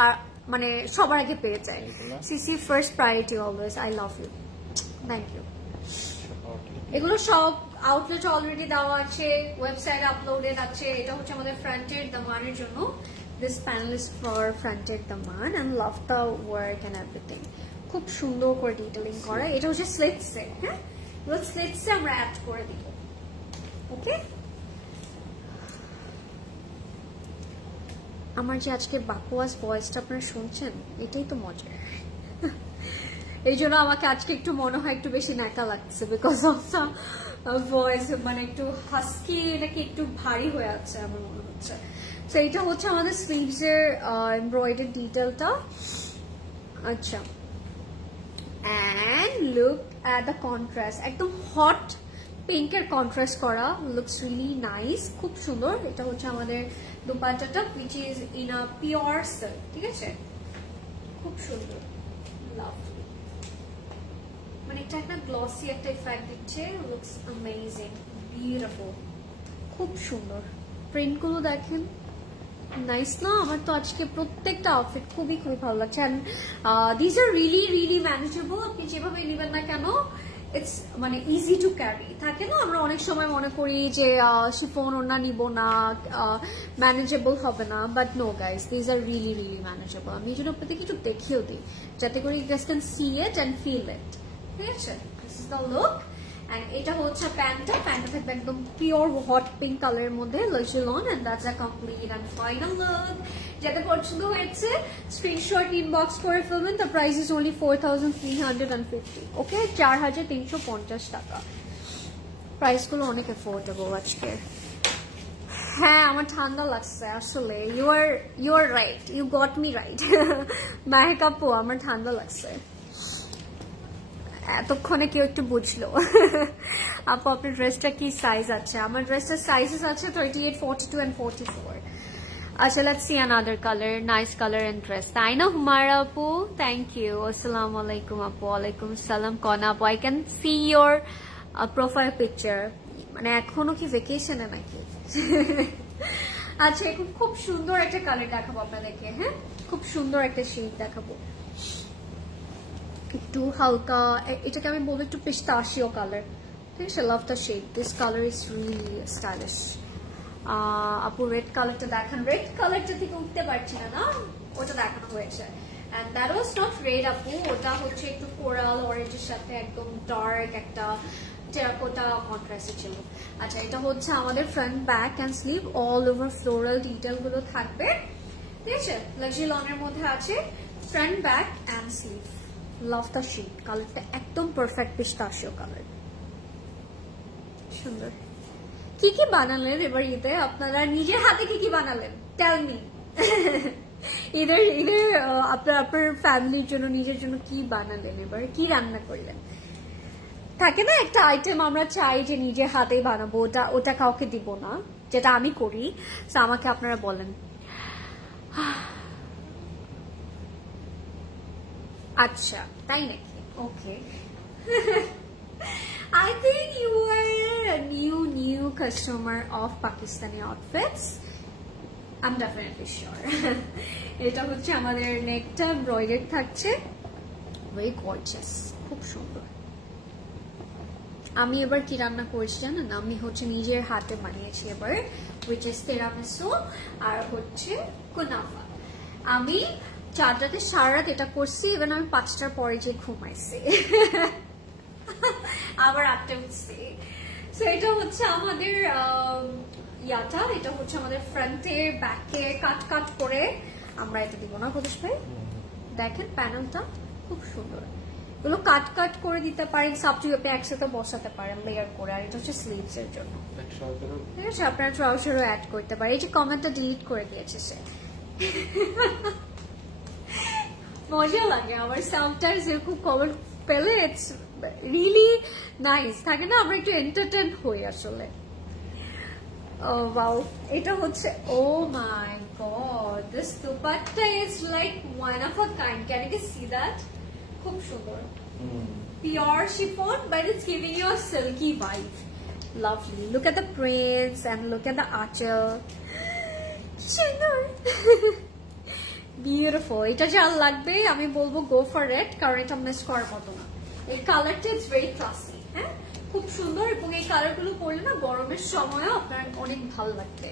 মানে সবার আগে পেয়ে যায়। CC first priority always, I love you, thank you. এগুলো সব আউটলেট অলরেডি দেওয়া আছে, ওয়েবসাইটে আপলোডেড আছে। এটা হচ্ছে আমাদের ফ্রন্টের দামানের জন্য, দিস প্যানেল ইজ ফর ফ্রন্টের দামান, and love the work and everything. খুব সুন্দর করে ডিটেইলিং করা। এটা হচ্ছে স্লিটসে, হ্যাঁ স্লিটসে আমরা অ্যাড করে দিব। ওকে, আমার যে আজকে বাকুয়াস ভয়েসটা আপনারা শুনছেন, এটাই তো মজা। এই জন্য আমাকে আজকে একটু মনে হয় একটু বেশি ন্যাকা লাগছে, বিকজ অফ দ্য ভয়েস, মানে একটু হাস্কি, নাকি একটু ভারী হয়ে আছে আমার মনে হচ্ছে। তো এটা হচ্ছে আমাদের স্লিভস এর এমব্রয়ডারি ডিটেলটা। আচ্ছা, and look at the contrast, একদম হট পিঙ্কের কন্ট্রাস্ট করা, লুকস রিয়েলি নাইস, খুব সুন্দর। এটা হচ্ছে আমাদের দুপাট্টাটা, which is in a pure silk, ঠিক আছে, খুব সুন্দর, লাভলি, মানে এটা একটা গ্লসি একটা ইফেক্ট দিচ্ছে, লুকস অ্যামেজিং, বিউটিফুল, খুব সুন্দর। প্রিন্ট গুলো দেখেন, নাইস না? আমার তো আজকে প্রত্যেকটা আউটফিট খুবই খুবই ভালো লাগছে। And this are really really manageable, আপনি যেভাবে নেবেন না কেন, ইটস মানে ইজি টু ক্যারি। থাকে না, আমরা অনেক সময় মনে করি যে শিফন ওড়না নিব না, ম্যানেজেবল হবে না, but no guys, this are really really manageable. আমি এই জন্য আপনাদেরকে একটু দেখিয়েও দিই, যাতে করে you guys can see it and feel it, ঠিক আছে? This is the look. And এটা হচ্ছে প্যান্টটা থাকবে একদম পিওর হট পিঙ্ক কালারের মধ্যে, লজেলন, and that's a complete and final look. যাতে পছন্দ হয়েছে স্ক্রিনশট ইনবক্স করে ফেলবেন। The price is only 4350, okay, 4350 টাকা। প্রাইস গুলো অনেক অ্যাফোর্ডেবল আজকে। হ্যাঁ, আমার ঠান্ডা লাগছে আসলে, you are right, you got me right. Mahek আপু, আমার ঠান্ডা লাগছে, এতক্ষণে কেউ একটু বুঝলো। আপু আপনার ড্রেসটা কি সাইজ আছে? আমার ড্রেসটার সাইজেস আছে 38, 42 and 44. আচ্ছা, let's see another color, nice color and dress. তাই না হুমায়রা আপু? Thank you. আসসালামু আলাইকুম আপু। ওয়ালাইকুম আসসালাম। কনা আপু, I can see your profile picture. মানে এখনো কি ভেকেশনে নাকি? আচ্ছা, এখন খুব সুন্দর একটা কালার দেখাবো আপনাদেরকে। হ্যাঁ, খুব সুন্দর একটা শেড দেখাবো, একটু হালকা, এটাকে আমি বলবো একটু পিস্তাশিও কালার, ঠিক আছে? Love the shade, this colour is really stylish. আপু রেড কালারটা দেখান। রেড কালারটা থেকে উঠতে পারছি না, ওটা দেখানো হয়েছে। And that was not red আপু, ওটা হচ্ছে একটু কোরাল অরেঞ্জের সাথে একদম ডার্ক একটা টেরাকোটা কন্ট্রাস্টে ছিল। আচ্ছা, এটা হচ্ছে আমাদের front, back and sleeve all over floral detail গুলো থাকবে, ঠিক আছে? লাক্সারি লনের মধ্যে আছে, front, back and sleeve. Love the shade, কালারটা একদম পারফেক্ট পিস্তাশিও কালার, সুন্দর। কি কি বানালেন এবার ঈদে? আপনারা নিজের হাতে কি কি বানালেন? Tell me. ঈদের আপনার ফ্যামিলির জন্য, নিজের জন্য কি বানালেন এবার? কি রান্না করলেন? থাকে না একটা আইটেম আমরা চাই যে নিজের হাতেই বানাবো, ওটা কাউকে দিব না, যেটা আমি করি। তো আমাকে আপনারা বলেন। আচ্ছা, তাই নাকি? ওকে। I think you are a new customer of Pakistani outfits. I'm definitely sure. এটা হচ্ছে আমাদের নেকটা এমব্রয়ডারি থাকছে, very gorgeous, খুব সুন্দর। আমি এবার কি রান্না করেছি জানেন? আমি হচ্ছে নিজের হাতে বানিয়েছি এবার, which is tiramisu আর হচ্ছে কুনাফা। আমি 4 রাতে সারা রাত এটা করছি, ইভেন আমি 5টার পরে যে ঘুমাইছি, আবার 8টায় উঠছি। সো এটা হচ্ছে আমাদের ইয়াটা, এটা হচ্ছে আমাদের ফ্রন্টের, ব্যাকের কাট করে আমরা এটা দিব না প্রদেশ ভাই। দেখেন প্যানেলটা খুব সুন্দর, এগুলো কাট করে দিতে পারেন, সাবটু আপনি একসাথে বসাতে পারেন লেয়ার করে। আর এটা হচ্ছে স্লিভস এর জন্য, ঠিক আছে? আপনারা ট্রাউজারও অ্যাড করতে পারেন। এই যে কমেন্টটা ডিলিট করে দিয়েছে সে, মজা লাগে আমার সামটাইমস এরকম কমেন্ট পেলে, ইটস রিয়েলি নাইস থাকে না, আমরা একটু এন্টারটেইন হই আসলে। ওয়াও, এটা হচ্ছে oh my god, this dupatta is like one of a kind. Can you see that? খুব সুন্দর, pure chiffon but it's giving you a silky vibe. Lovely. Look at the prints and look at the archer. Beautiful. এটা যা লাগবে আমি বলবো go for it, কারণ এটা miss করার মতো না। এই কালারটা ইজ ভেরি ক্লাসি, হ্যাঁ খুব সুন্দর, এবং এই কালারগুলো পরলে না গরমের সময়ও আপনার অনেক ভালো লাগবে।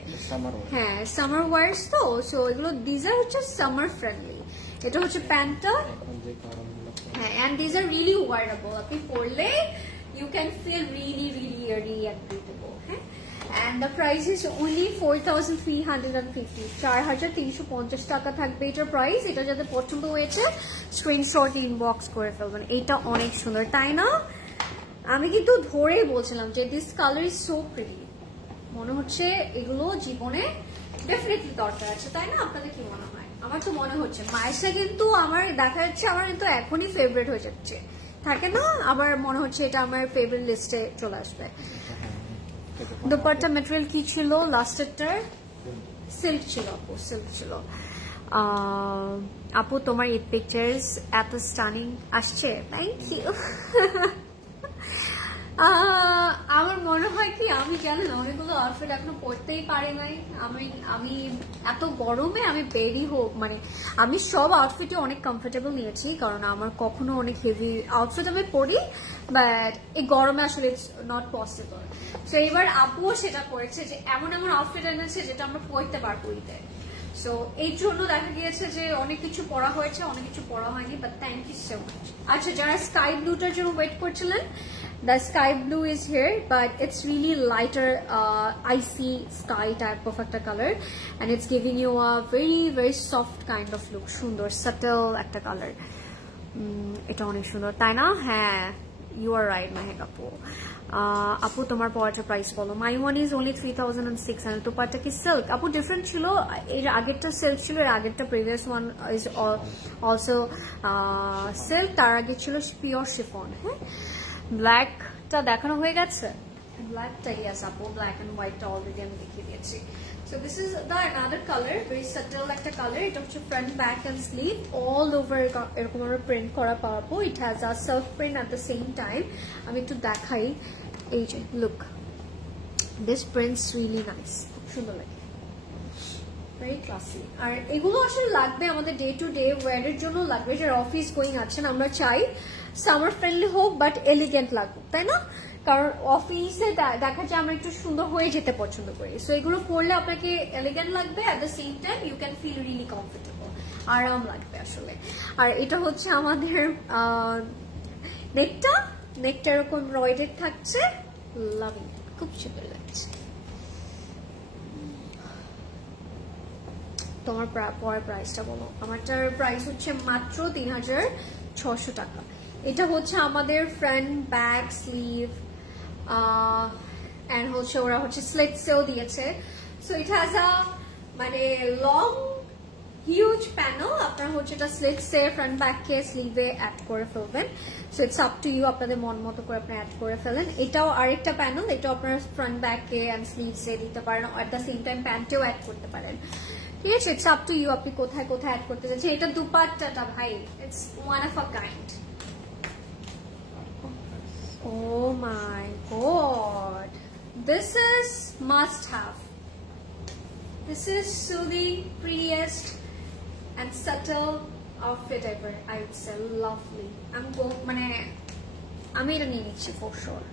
হ্যাঁ সামার ওয়ার্স তো, সো এগুলো দিজ আর হচ্ছে সামার ফ্রেন্ডলি। এটা হচ্ছে প্যান্টটা, হ্যাঁ and these are really wearable, আপনি পরলে you can feel really airy and breathable, and the price is only 4,350, 4,350 টাকা থাকবে এটার প্রাইস। এটা যাদের পছন্দ হয়েছে স্ক্রিনশট ইনবক্স করে ফেলবেন। এটা অনেক সুন্দর তাই না? আমি কিন্তু ধরেই বলছিলাম যে this colour is so pretty, মনে হচ্ছে এগুলো জীবনে ডেফিনেটলি দরকার আছে, তাই না? আপনাদের কি মনে হয়? আমার তো মনে হচ্ছে মায়েশা কিন্তু আমার দেখা যাচ্ছে আমার কিন্তু এখনই ফেভারিট হয়ে যাচ্ছে, থাকে না? আবার মনে হচ্ছে এটা আমার ফেভারিট লিস্টে চলে আসবে। দুপাট্টা ম্যাটেরিয়াল কি ছিল? লাস্টেরটার সিল্ক ছিল আপু, সিল্ক ছিল। আপু তোমার ঈদ পিকচার্স এত স্টানিং আসছে, থ্যাংক ইউ। আমার মনে হয় কি, আমি জানি না অনেকগুলো আউটফিট এখনো পরতেই পারি নাই। আমি এত গরমে আমি বেরি হোক, মানে আমি সব আউটফিটে অনেক কমফোর্টেবল নিয়েছি, কারণ আমার কখনো অনেক হেভি আউটফিট আমি পরি, বাট এই গরমে আসলে ইটস নট পসিবল। সো এবার আপুও সেটা করেছে যে এমন এমন আউটফিট এনেছে যেটা আমরা পরতে পারবো ঈদে। সো এই জন্য দেখা গিয়েছে যে অনেক কিছু পরা হয়েছে, অনেক কিছু পরা হয়নি, but thank you so much. আচ্ছা, যারা স্কাই ব্লুটার জন্য ওয়েট করছিলেন, the sky blue is here, but it's really lighter icy sky type of একটা color, and it's giving you a very soft kind of look. সুন্দর subtle একটা color, এটা অনেক সুন্দর তাই না? হ্যাঁ, you are right মেহেক আপু। আপু তোমার পরাটার প্রাইস বলো। my one is only 3,600। Dupatta কি সিল্ক? আপু ডিফারেন্ট ছিল, এর আগেরটা সিল্ক ছিল, এর আগেরটা previous one is also silk, তার আগে ছিল পিওর শিফন। হ্যাঁ, ব্ল্যাকটা দেখানো হয়ে গেছে, ব্ল্যাকটা ইয়াস আপু, ব্ল্যাক এন্ড হোয়াইটটা অলরেডি আমি দেখিয়ে দিয়েছি। So this is the another colour, very subtle একটা কালার। এটা হচ্ছে front back and sleeve all over এরকম আমরা প্রিন্ট করা পাবো। ইট has a self print at the same time. আমি একটু দেখাই, এই যে look, this prints really nice, খুব সুন্দর লাগে, ভেরি ক্লাসি। আর এগুলো আসলে লাগবে আমাদের ডে টু ডে ওয়ারের জন্য লাগবে, যারা অফিস গোয়িং আছেন। আমরা চাই সামার ফ্রেন্ডলি হোক বাট এলিগেন্ট লাগুক, তাই না? কারণ অফিসে দেখা যায় আমরা একটু সুন্দর হয়ে যেতে পছন্দ করি। সো এগুলো পরলে আপনাকে এলিগেন্ট লাগবে, at the same time you can feel really comfortable, আরাম লাগবে আসলে। আর এটা হচ্ছে আমাদের নেকটা এরকম রয়েডেড থাকছে, লাভিং, খুব সুন্দর লাগছে। তোমার পরের প্রাইসটা বলো। আমারটার প্রাইস হচ্ছে মাত্র 3,600 টাকা। এটা হচ্ছে আমাদের ফ্রন্ট ব্যাক স্লিভ, এন্ড হচ্ছে ওরা হচ্ছে স্লিটসেও দিয়েছে। সো ইট হ্যাজ আ মানে লং হিউজ প্যানেল, আপনারা হচ্ছে এটা স্লিটসে ফ্রন্ট ব্যাককে স্লিভে অ্যাড করে ফেলবেন। So it's up to you, আপনাদের মন মতো করে আপনি অ্যাড করে ফেলেন। এটাও আরেকটা প্যানেল, এটাও আপনারা ফ্রন্ট ব্যাককে অ্যান্ড স্লিভসে দিতে পারেন, অ্যাট দ্য সেম টাইম প্যান্টেও অ্যাড করতে পারেন। ঠিক আছে, ইটস আপ টু ইউ, আপনি কোথায় কোথায় অ্যাড করতে চাচ্ছেন। এটা দুপাট্টাটা ভাই, it's one of a kind. Oh my god, this is must have. This is soothing, prettiest and subtle outfit ever, I would say. Lovely. আমি এটা নিয়ে নিচ্ছি for sure.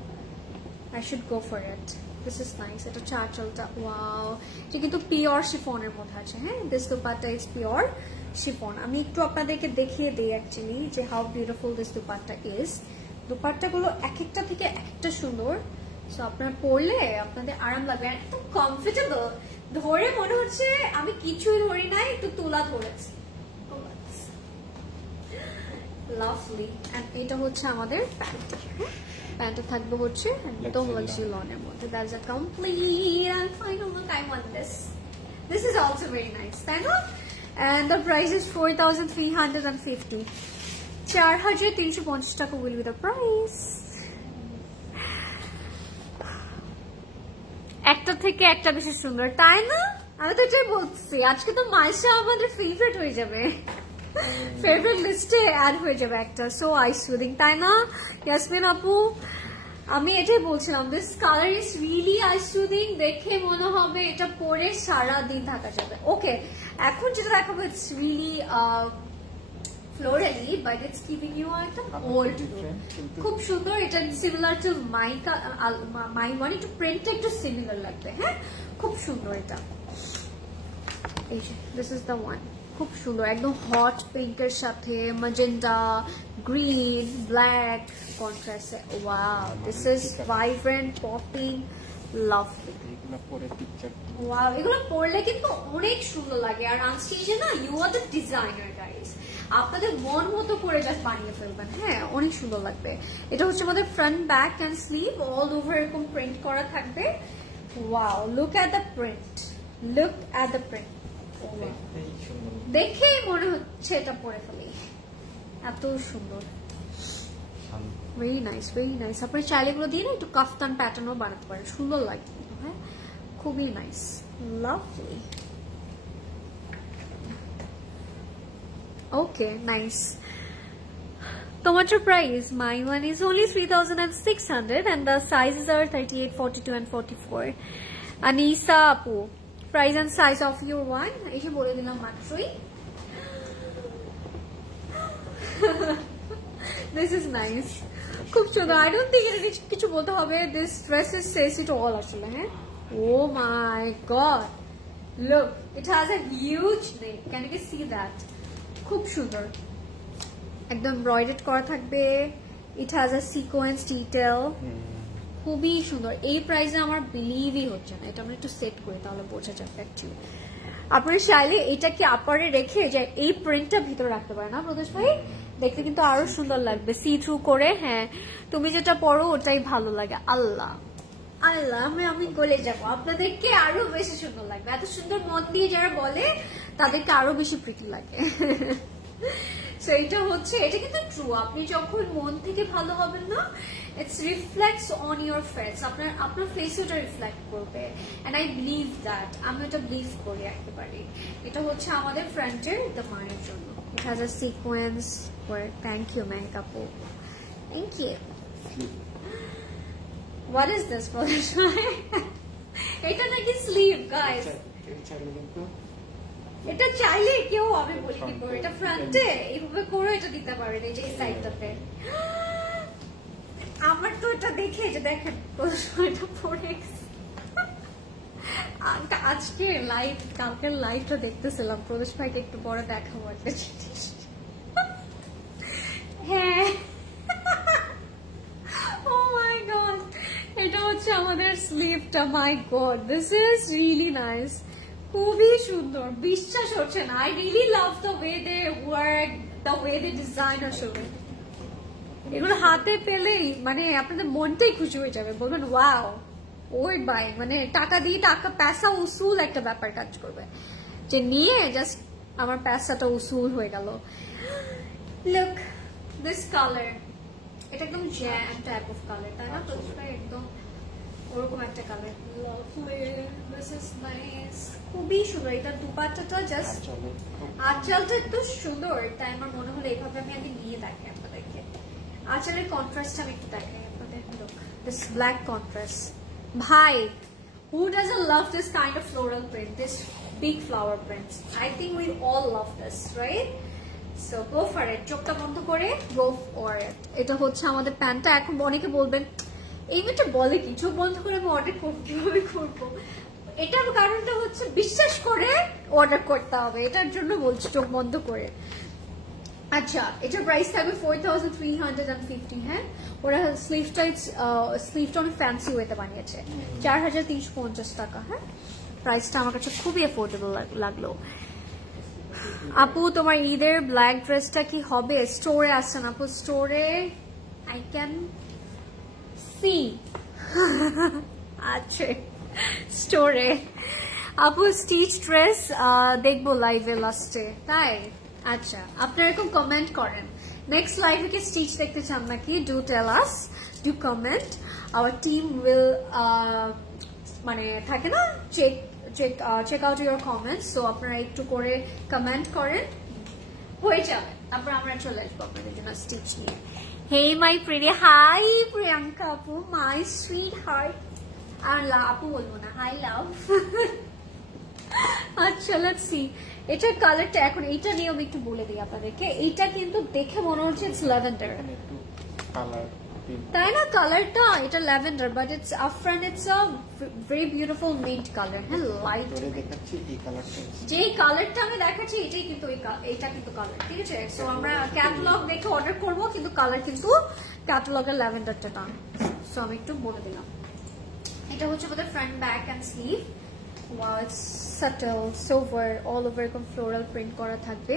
I should go for it. This is nice. এটা চাচলটা wow, এটা কিন্তু pure শিফনের মধ্যে আছে। হ্যাঁ, this dupatta is pure chiffon. আমি একটু আপনাদেরকে দেখিয়ে দেই অ্যাকচুয়ালি যে how beautiful this dupatta is. দুপাট্টাগুলো এক একটা থেকে একটা সুন্দর, সো আপনারা পরলে আপনাদের আরাম লাগবে, একদম কমফোর্টেবল। ধরে মনে হচ্ছে আমি কিছুই ধরি নাই, একটু তুলা ধরেছি। লাভলি। এন্ড এটা হচ্ছে আমাদের প্যান্ট, প্যান্টটা থাকবে হচ্ছে একদম লাক্সারি লনের মধ্যে। That's a complete and final look. I want this. This is also very nice, তাই না? and the price is 4,350. 4,350 টাকা will be the price. একটা থেকে একটা বেশি সুন্দর, তাই না? আমি তো এটাই বলছি, আজকে তো মাইশা আমাদের ফেভারিট হয়ে যাবে, ফেভারিট লিস্টে অ্যাড হয়ে যাবে একটা। সো আই সুদিং, তাই না ইয়াসমিন আপু? আমি এটাই বলছিলাম, this colour is really I soothing. দেখে মনে হবে এটা পরে সারা দিন থাকা যাবে। ওকে, এখন যেটা দেখাবো it's really florally, but it's giving you একটা old look. খুব সুন্দর, এটা সিমিলার টু মাই ওয়ান, একটু প্রিন্টটা একটু সিমিলার লাগবে। হ্যাঁ, খুব সুন্দর এটা। এই যে দিস ইজ দ্য ওয়ান, খুব সুন্দর, একদম হট পিঙ্কের সাথে magenta, green, black contrast. Wow, this is vibrant, popping, lovely. Wow, এগুলো পরলে কিন্তু অনেক সুন্দর লাগে। আর আনস্টেজে না, you are the designer guys, আপনাদের মন মতো করে জাস্ট বানিয়ে ফেলবেন। হ্যাঁ, অনেক সুন্দর লাগবে। এটা হচ্ছে আমাদের front, back and sleeve all over এরকম প্রিন্ট করা থাকবে। Wow, look at the print, look at the print. দেখে মনে হচ্ছে এটা পরে ফেলি, এত সুন্দর। Very nice, very nice. আপনি চাইলে এগুলো দিয়ে না একটু কাফতান প্যাটার্নও বানাতে পারেন, সুন্দর লাগবে। হ্যাঁ, খুবই nice, lovely. Okay, nice. Tomato price, my one is only 3,600 and the sizes are 38, 42 and 44. Anisa Apu, price and size of your one. এই যে বলে দিলাম মাত্রই। This is nice. খুব সুন্দর। I don't think এটা কিছু বলতে হবে। This dress is says it all আসলে। হ্যাঁ, oh my god, look, it has a huge neck. Can you see that? খুব সুন্দর, একদম এমব্রয়ডারি করা থাকবে। ইট হ্যাজ আ সিকোয়েন্স ডিটেল, খুবই সুন্দর। এই প্রাইসে আমার বিলিভই হচ্ছে না। এটা আমরা একটু সেট করি, তাহলে বোঝা যাবে অ্যাকচুয়ালি। আপনারা চাইলে এটাকে আপারে রেখে যে এই প্রিন্টটা ভিতরে রাখতে পারে না প্রদেশ ভাই, দেখতে কিন্তু আরো সুন্দর লাগবে সি থ্রু করে। হ্যাঁ, তুমি যেটা পরো ওটাই ভালো লাগে। আল্লাহ আল্লাহ, আমি গলে যাবো, আপনাদেরকে আরো বেশি সুন্দর লাগবে। এত সুন্দর মন দিয়ে যারা বলে তাদেরকে আরো বেশি প্রিটি লাগে। সো এটা হচ্ছে, এটা কিন্তু ট্রু। আপনি যখন মন থেকে ভালো হবেন না, it's reflects on your face, আপনার ফেসে ওটা রিফ্লেক্ট করবে। এন্ড আই বিলিভ দ্যাট, আমি ওটা বিলিভ করি একেবারে। এটা হচ্ছে আমাদের ফ্রন্টের দ্য মানের জন্য। It has a sequence work. Thank you মেহকাপু, thank you. What is this, এটা নাকি স্লিভ গাইস? এটা চাইলে কেউ আমি বলি কি করে, এটা ফ্রন্টে এইভাবে করে এটা দিতে পারেন, এই যে এই সাইডটাতে। আমার তো এটা দেখে যে দেখেন এটা পরে আজকে লাইভ, কালকের লাইভটা দেখতেছিলাম, প্রদেশ ভাইকে একটু বড় দেখাবো একটা জিনিস। হ্যাঁ, এটা হচ্ছে আমাদের স্লিভটা। My god, this is really nice, খুবই সুন্দর, বিশ্বাস হচ্ছে না। I really love the way they work, the way they design আসলে। এগুলো হাতে পেলেই মানে আপনাদের মনটাই খুশি হয়ে যাবে, বলবেন ওয়াও, ওই বাই, মানে টাকা দিয়ে টাকা পয়সা উসুল একটা ব্যাপার কাজ করবে, যে নিয়ে জাস্ট আমার পয়সাটা উসুল হয়ে গেল। লুক দিস কালার, এটা একদম জ্যাম টাইপ অফ কালার, তাই না? তো একদম ওরকম একটা colour. Lovely, this is nice, খুবই সুন্দর। এটা দুপাট্টাটা জাস্ট, আঁচলটা এত সুন্দর, তাই আমার মনে হলো এইভাবে আমি আগে নিয়ে দেখি আপনাদেরকে। আঁচলের কন্ট্রাস্টটা আমি একটু দেখাই আপনাদের। Look this black contrast. ভাই, who doesn't love this kind of floral print, this big flower prints? I think we all love this, right? So go for it. চোখটা বন্ধ করে go for it. এটা হচ্ছে আমাদের প্যান্টটা। এখন অনেকে বলবেন এই মেয়েটা বলে কি, চোখ বন্ধ করে আমি অর্ডার করবো, কিভাবে করবো? এটার কারণটা হচ্ছে বিশ্বাস করে অর্ডার করতে হবে, এটার জন্য বলছি চোখ বন্ধ করে। আচ্ছা, এটার প্রাইস থাকবে 4,350। হ্যাঁ, ওরা স্লিভটা অনেক ফ্যান্সি ওয়েতে বানিয়েছে, 4,350 টাকা। হ্যাঁ, প্রাইসটা আমার কাছে খুবই অ্যাফোর্ডেবল লাগলো। আপু, তোমার ঈদের ব্ল্যাক ড্রেসটা কি হবে? স্টোরে আসছেন আপু? স্টোরে আই ক্যান সি আছে স্টোরে। আপু স্টিচ ড্রেস দেখবো লাইভে লাস্টে, তাই? আচ্ছা, আপনারা এরকম কমেন্ট করেন নেক্সট লাইভে কি স্টিচ দেখতে চান নাকি? Do tell us, do comment, our team will মানে থাকে না check out your comments, so আপনারা একটু করে কমেন্ট করেন, হয়ে যাবে, তারপর আমরা চলে আসবো আপনাদের জন্য স্টিচ নিয়ে। Hey my pretty, hi Priyanka apu, my sweetheart. আর আপু বলবো না, হাই লাভ। আচ্ছা লেটস সি, এটার কালারটা এখন এইটা নিয়ে আমি একটু বলে দিই আপনাদেরকে। এইটা কিন্তু দেখে মনে হচ্ছে ইটস ল্যাভেন্ডার, তাই না? কালারটা এটা lavender, but it's Afran, it's a very beautiful mint colour. হ্যাঁ, লাইট দেখাচ্ছি এই কালারটা, যে কালারটা আমি দেখাচ্ছি এটাই কিন্তু এইটা কিন্তু কালার, ঠিক আছে? সো আমরা ক্যাটালগ দেখে অর্ডার করব, কিন্তু কালার কিন্তু ক্যাটালগের ল্যাভেন্ডারটা না। সো আমি একটু বলে দিলাম, এটা হচ্ছে আমাদের front back and sleeve. Wow, it's subtle sober, all over এরকম ফ্লোরাল প্রিন্ট করা থাকবে,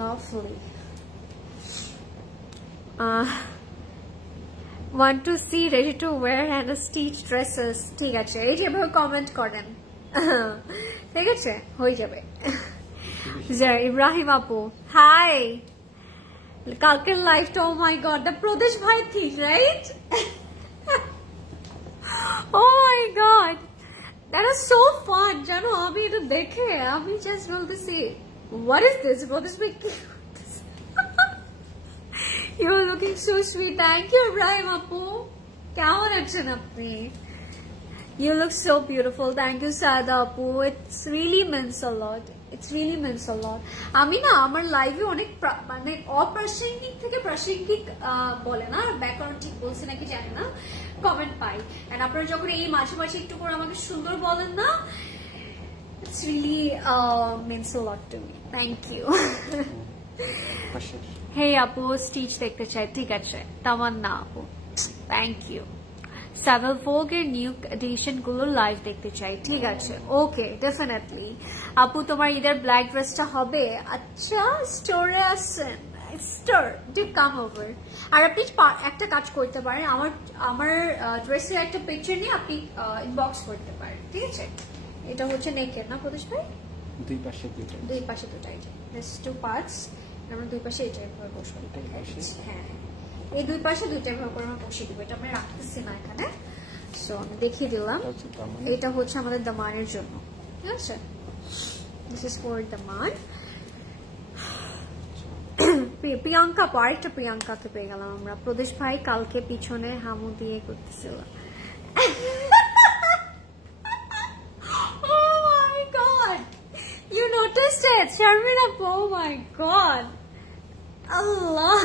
lovely. Want to see ready to wear and stitch dresses, ঠিক আছে? এই যেভাবে কমেন্ট করেন, ঠিক আছে, হয়ে যাবে। ইব্রাহিম আপু হাই, কালকের লাইভটা, ও মাই গড, দ্য প্রদেশ ভাই thing, right? Oh my god, that is so fun, জানো? আমি এটা দেখে আমি জাস্ট বলতেছি, what is this? Pradesh bhai কি করতেছে? You are looking so sweet. Thank you, Ibrahim Apu. কেমন আছেন আপনি? You look so beautiful. Thank you, Sada Apu. It really means a lot. It really means a lot. আমি না আমার লাইভে অনেক মানে অপ্রাসঙ্গিক থেকে প্রাসঙ্গিক বলে না, ব্যাকরণ ঠিক বলছে নাকি জানি না, কমেন্ট পাই। এন্ড আপনারা যখন এই মাঝে মাঝে একটু করে আমাকে সুন্দর বলেন না, it's really means a lot to me. Thank you. Hey আপু, স্টিচ দেখতে চাই, ঠিক আছে? তামান্না আপু, থ্যাংক ইউ। Savile Vogue এর নিউ এডিশন গুলো লাইভ দেখতে চাই, ঠিক আছে? ওকে, ডেফিনেটলি। আপু তোমার ঈদের ব্ল্যাক ড্রেসটা হবে? আচ্ছা, স্টোরে আসেন, স্টোর ডু কাম ওভার। আর আপনি একটা কাজ করতে পারেন, আমার ড্রেসের একটা পিকচার নিয়ে আপনি ইনবক্স করতে পারেন, ঠিক আছে? এটা হচ্ছে নেকের না প্রদেশ ভাই? দুই পাশে দুটাই, দিস টু পার্টস, আমরা দুই পাশে এটা এভাবে বসবো। হ্যাঁ, এই দুই পাশে দুইটা এভাবে করে আমরা বসিয়ে দিব, এটা আমরা রাখতেছি না এখানে। সো আমি দেখিয়ে দিলাম, এটা হচ্ছে আমাদের দামানের জন্য, ঠিক আছে? দিস ইজ ফর দামান। প্রিয়াঙ্কা, আরেকটা প্রিয়াঙ্কাকে পেয়ে গেলাম আমরা। প্রদেশ ভাই কালকে পিছনে হামু দিয়ে করতেছিল। Oh my god, you noticed it, Sharmina? Oh my god, Allah.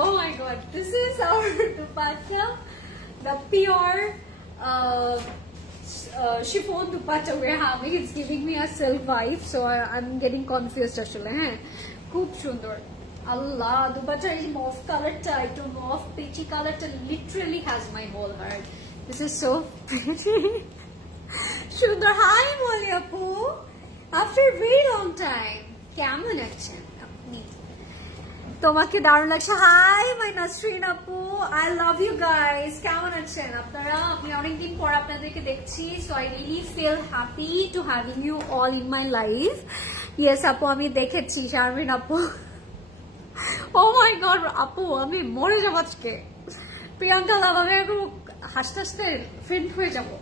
Oh my god, this is our dupatta, the pure chiffon dupatta we're having. It's giving me a silk vibe, so I'm getting confused actually. Khub sundor. Allah, dupatta is mauve color type, to mauve peachy color literally has my whole heart. This is so pretty. Sundar, hi Molly Apu, after a very long time. কেমন আছেন আপনি? তোমাকে দারুণ লাগছে। Hi my Nasrin আপু, I love you guys. কেমন আছেন আপনারা? আমি অনেকদিন পর আপনাদেরকে দেখছি, so I really feel happy to having you all in my life. Yes আপু, আমি দেখেছি শারমিন আপু। ও মাই গড আপু, আমি মরে যাবো আজকে। প্রিয়াঙ্কা লাভ, আমি হাসতে হাসতে ফ্রেন্ড হয়ে যাবো।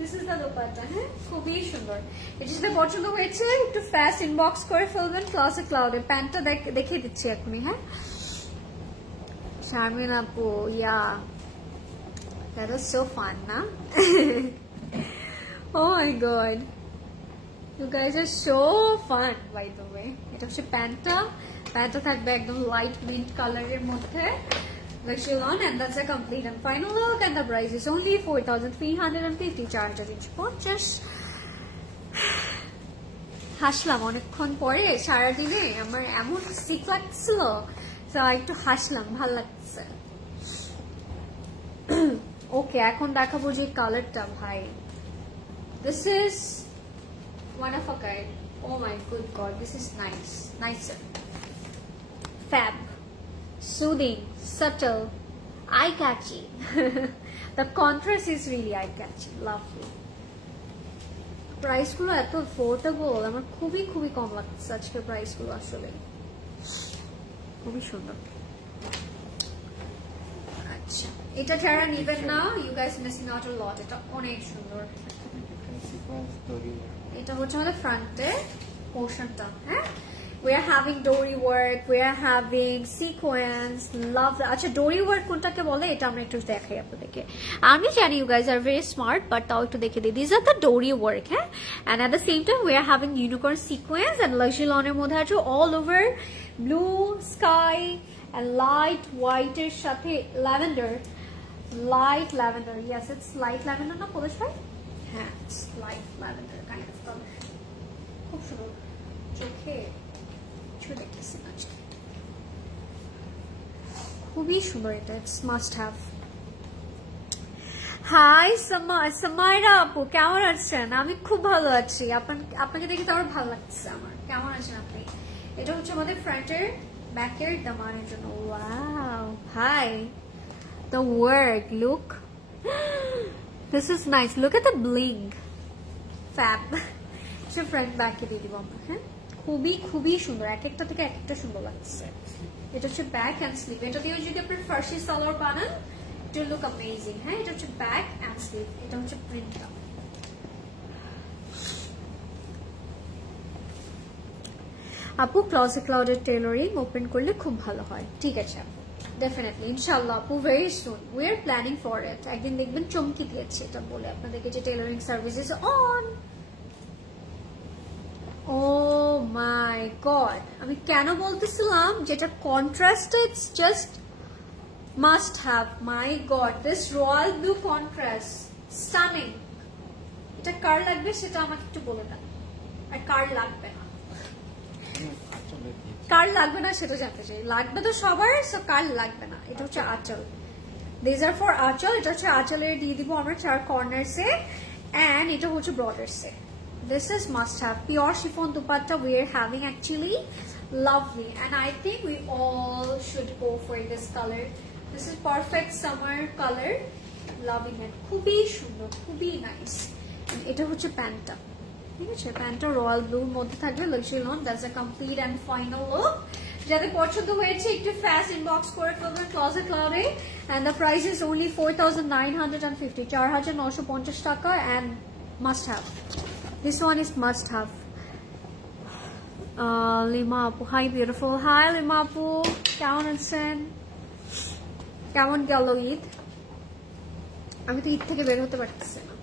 দিস ইজ দ্য দুপাট্টা, হ্যাঁ, খুবই সুন্দর। এটা যদি পছন্দ হয়েছে একটু ফাস্ট ইনবক্স করে ফেলবেন ক্লাসিক ক্লাউডে। প্যান্টটা দেখিয়ে দিচ্ছি এখনই, হ্যাঁ। শারমিন আপু, yeah, that was so fun না? Oh my god, you guys are so fun by the way. এটা হচ্ছে প্যান্টটা থাকবে একদম লাইট মিন্ট কালারের মধ্যে, luxury on, and that's a complete and final look, and the price is only 4,350, 4,350. হাসলাম অনেকক্ষণ পরে, সারাদিনে আমার এমন সিক লাগছিল, একটু হাসলাম, ভাল লাগছে। ওকে, এখন দেখাবো যে কালারটা ভাই, this is one of a kind. Oh my good god, this is nicer, fab, soothing, subtle, eye-catching. The contrast is really eye-catching. Lovely. প্রাইসগুলো এত অ্যাফোর্ডেবল, আমার খুবই খুবই কম লাগছে আজকে প্রাইসগুলো, আসলে খুবই সুন্দর। আচ্ছা, এটা যারা নেবেন না, you guys missing out a lot. এটা অনেক সুন্দর। এটা হচ্ছে আমাদের ফ্রন্টের পোর্শনটা। হ্যাঁ, we are having dory work, we are having sequence. Love that. আচ্ছা, dory work কোনটাকে বলে এটা আমরা একটু দেখাই আপনাদেরকে। আমি জানি you guys are very smart, but তাও একটু দেখে দিই। These are the dory work, হ্যাঁ, and at the same time we are having unicorn sequence and luxury lawn এর মধ্যে আছে all over blue sky and light white এর সাথে lavender, light lavender. Yes, it's light lavender না polish ভাই? হ্যাঁ, it's light lavender kind of color. খুব সুন্দর। চোখে দেখতেছি আজকে খুবই সুন্দর। এটা it's must have. Hi Samaira আপু, কেমন আছেন? আমি খুব ভালো আছি। আপনাকে দেখে তো আমার ভালো লাগছে আমার। কেমন আছেন আপনি? এটা হচ্ছে আমাদের ফ্রন্টের ব্যাকের দামানের জন্য। Wow, hi, the work, look, this is nice, look at the bling, fab. সে ফ্রন্ট ব্যাকে দিয়ে দিব আমরা। হ্যাঁ, খুবই খুবই সুন্দর, এক একটা থেকে এক একটা সুন্দর লাগছে। এটা হচ্ছে ব্যাক অ্যান্ড স্লিভ। এটা দিয়ে যদি আপনি ফার্সি সালোয়ার বানান, ইট উইল লুক অ্যামেজিং। হ্যাঁ, এটা হচ্ছে ব্যাক অ্যান্ড স্লিভ। এটা হচ্ছে প্রিন্টটা। আপু, ক্লজেট ক্লাউডের টেলরিং ওপেন করলে খুব ভালো হয়। ঠিক আছে আপু, ডেফিনেটলি, ইনশাআল্লাহ আপু, very soon we are planning for it. একদিন দেখবেন চমকি দিয়েছে এটা বলে আপনাদেরকে যে tailoring service is on. Oh my god, আমি কেন বলতেছিলাম যেটা contrast, it's just must have. My god, this royal blue contrast, stunning. এটা কার লাগবে সেটা আমাকে একটু বলে দেন। আর কার লাগবে না, কার লাগবে না সেটা জানতে চাই। লাগবে তো সবার, সো কার লাগবে না। এটা হচ্ছে আঁচল, দিস আর ফর আঁচল। এটা হচ্ছে আঁচলের দিয়ে দিব আমরা 4 কর্নারসে, এন্ড এটা হচ্ছে ব্রডারসে। This is must have. Pure chiffon dupatta we are having, actually lovely, and I think we all should go for this color. This is perfect summer color. Loving it. খুবই সুন্দর, খুবই nice. এটা হচ্ছে প্যান্টটা। ঠিক আছে, প্যান্টটা রয়্যাল ব্লুর মধ্যে থাকবে, luxury lawn. That's a complete and final look. যাদের পছন্দ হয়েছে একটু ফাস্ট ইনবক্স করে ফেলবেন ক্লজেট ক্লাউডে, and the price is only 4,950, 4,950 টাকা, and must have. This one is must have. Lima Apu, hi beautiful. Hi Lima Apu, কেমন আছেন? কেমন গেল ঈদ? আমি তো ঈদ থেকে বের হতে পারতেছি না,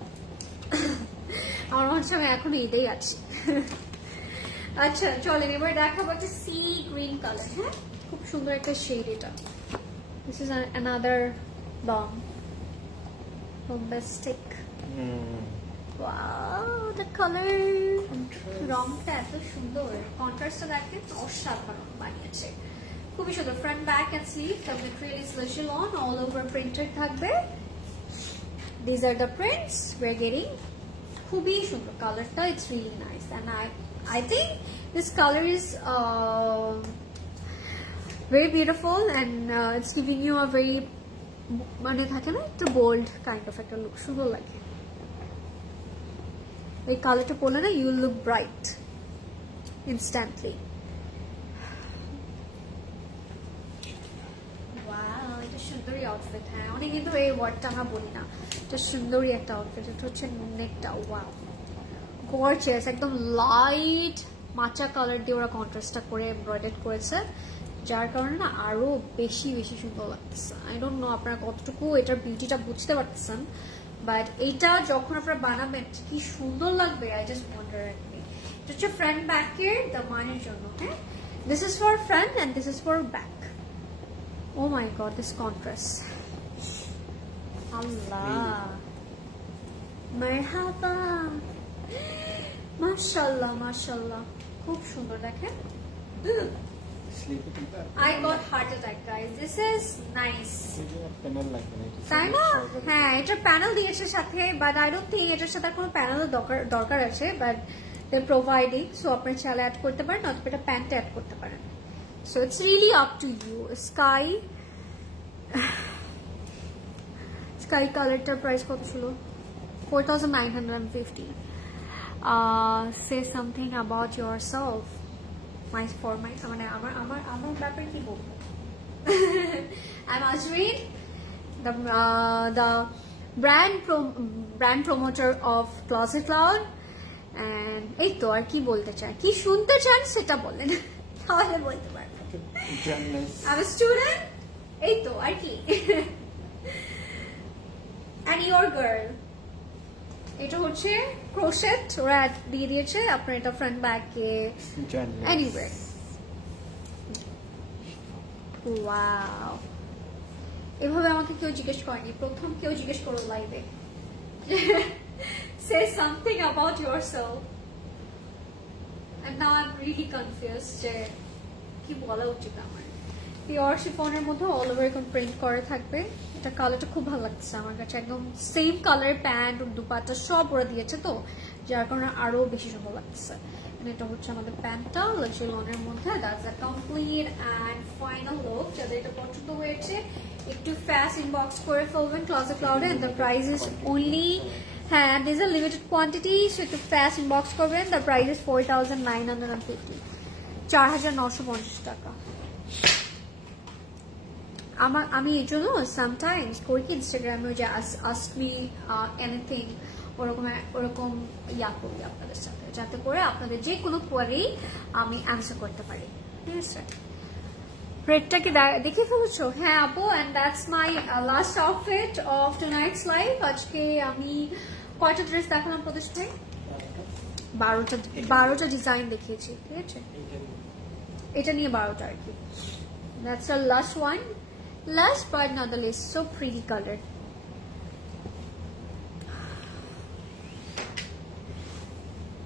আমার মনে হচ্ছে আমি এখন ঈদেই আছি। আচ্ছা চলেন এবার দেখাবো একটা সি গ্রিন কালার। হ্যাঁ, খুব সুন্দর একটা শেড এটা। This is another bombastic. Wow, the color, রংটা এত সুন্দর, কন্ট্রাস্টটা দেখেন অসাধারণ বানিয়েছে, খুবই সুন্দর। Front back and sleeve, the material is luxury lawn, all over printed থাকবে। These are the prints we're getting. খুবই সুন্দর কালারটা, it's really nice, and I think this color is very beautiful, and it's giving you a very, মানে থাকে না একটু bold kind of একটা look, সুন্দর লাগে। এই কালারটা পরলে না you will look bright instantly. Wow, এটা সুন্দরই আউটফিট। হ্যাঁ, অনেকদিন ধরে এই ওয়ার্ডটা আমরা বলি না, এটা সুন্দরই একটা আউটফিট। এটা হচ্ছে নেকটা, ওয়াও গর্জিয়াস, একদম লাইট মাচা কালার দিয়ে ওরা কন্ট্রাস্টটা করে এমব্রয়ডারি করেছে, যার কারণে না আরো বেশি বেশি সুন্দর লাগতেছে। আই ডোন্ট নো আপনারা কতটুকু এটার বিউটিটা বুঝতে পারতেছেন, বাট এইটা যখন আপনারা বানাবেন কি সুন্দর লাগবে, আই জাস্ট ওয়ান্ডার। এটা হচ্ছে ফ্রন্ট ব্যাকের দামানের জন্য। হ্যাঁ, this is for front and this is for back. Oh my god, this contrast, আল্লাহ, মারহাবা, মাশাআল্লাহ মাশাআল্লাহ, খুব সুন্দর। দেখেন, I got heart attack, guys. This is nice. তাই না? হ্যাঁ, এটার প্যানেল দিয়েছে সাথে, বাট আই ডোন্ট থিঙ্ক এটার সাথে কোনো প্যানেলের দরকার আছে, বাট দে প্রোভাইডিং। সো আপনি চাইলে অ্যাড করতে পারেন, অথবা এটা প্যান্টে অ্যাড করতে পারেন। So it's really up to you. Sky sky কালারটার প্রাইস কত ছিল? 4,950. Say something about yourself. মানে আমার ব্যাপারে কি বলবো? I'm Azreen, the brand promoter of Closet Cloud, and এই তো আর কি বলতে চান, কি শুনতে চান সেটা বলেন তাহলে বলতে পারবো। I'm a student, এই তো আর কি। And your girl, এটা হচ্ছে ক্রোশেট, ওরা দিয়ে দিয়েছে আপনার এটা ফ্রন্ট ব্যাক কে এনিওয়ে। ওয়াও, এভাবে আমাকে কেউ জিজ্ঞেস করেনি, প্রথম কেউ জিজ্ঞেস করলো লাইভে। Say something about yourself. And now I'm really confused যে কি বলা উচিত আমার। পিওর শিফনের মধ্যে অল ওভার এরকম প্রিন্ট করে থাকবে। এটা কালারটা খুব ভালো লাগছে আমার কাছে, একদম সেম কালার প্যান্ট দুপাট্টা সব ওরা দিয়েছে তো, যার কারণে আরো বেশি সুন্দর লাগছে। এটা হচ্ছে আমাদের প্যান্টটা লাক্সারি লনের মধ্যে। That's a complete and final look. যাদের এটা পছন্দ হয়েছে একটু ফাস্ট ইনবক্স করে ফেলবেন ক্লোজেট ক্লাউডে। And the price is only, হ্যাঁ this is a limited quantity, so একটু ফাস্ট ইনবক্স করবেন। দ্য প্রাইস ইজ 4,950, 4,950 টাকা। আমি এই জন্য সামটাইমস করি কি ইনস্টাগ্রামে যে আস্ক মি এনিথিং ওরকম ইয়া করি আপনাদের সাথে, যাতে করে আপনাদের যে কোনো কোয়ারি আমি অ্যান্সার করতে পারি। ঠিক আছে, রেটটা কি দেখে ফেলেছো? হ্যাঁ আপু, and that's my last outfit of tonight's live. আজকে আমি কয়টা ড্রেস দেখালাম প্রদেশ ভাই? 12টা ডিজাইন দেখিয়েছি। ঠিক আছে, এটা নিয়ে 12টা আর কি। That's our last one. Last but not the least, so pretty color.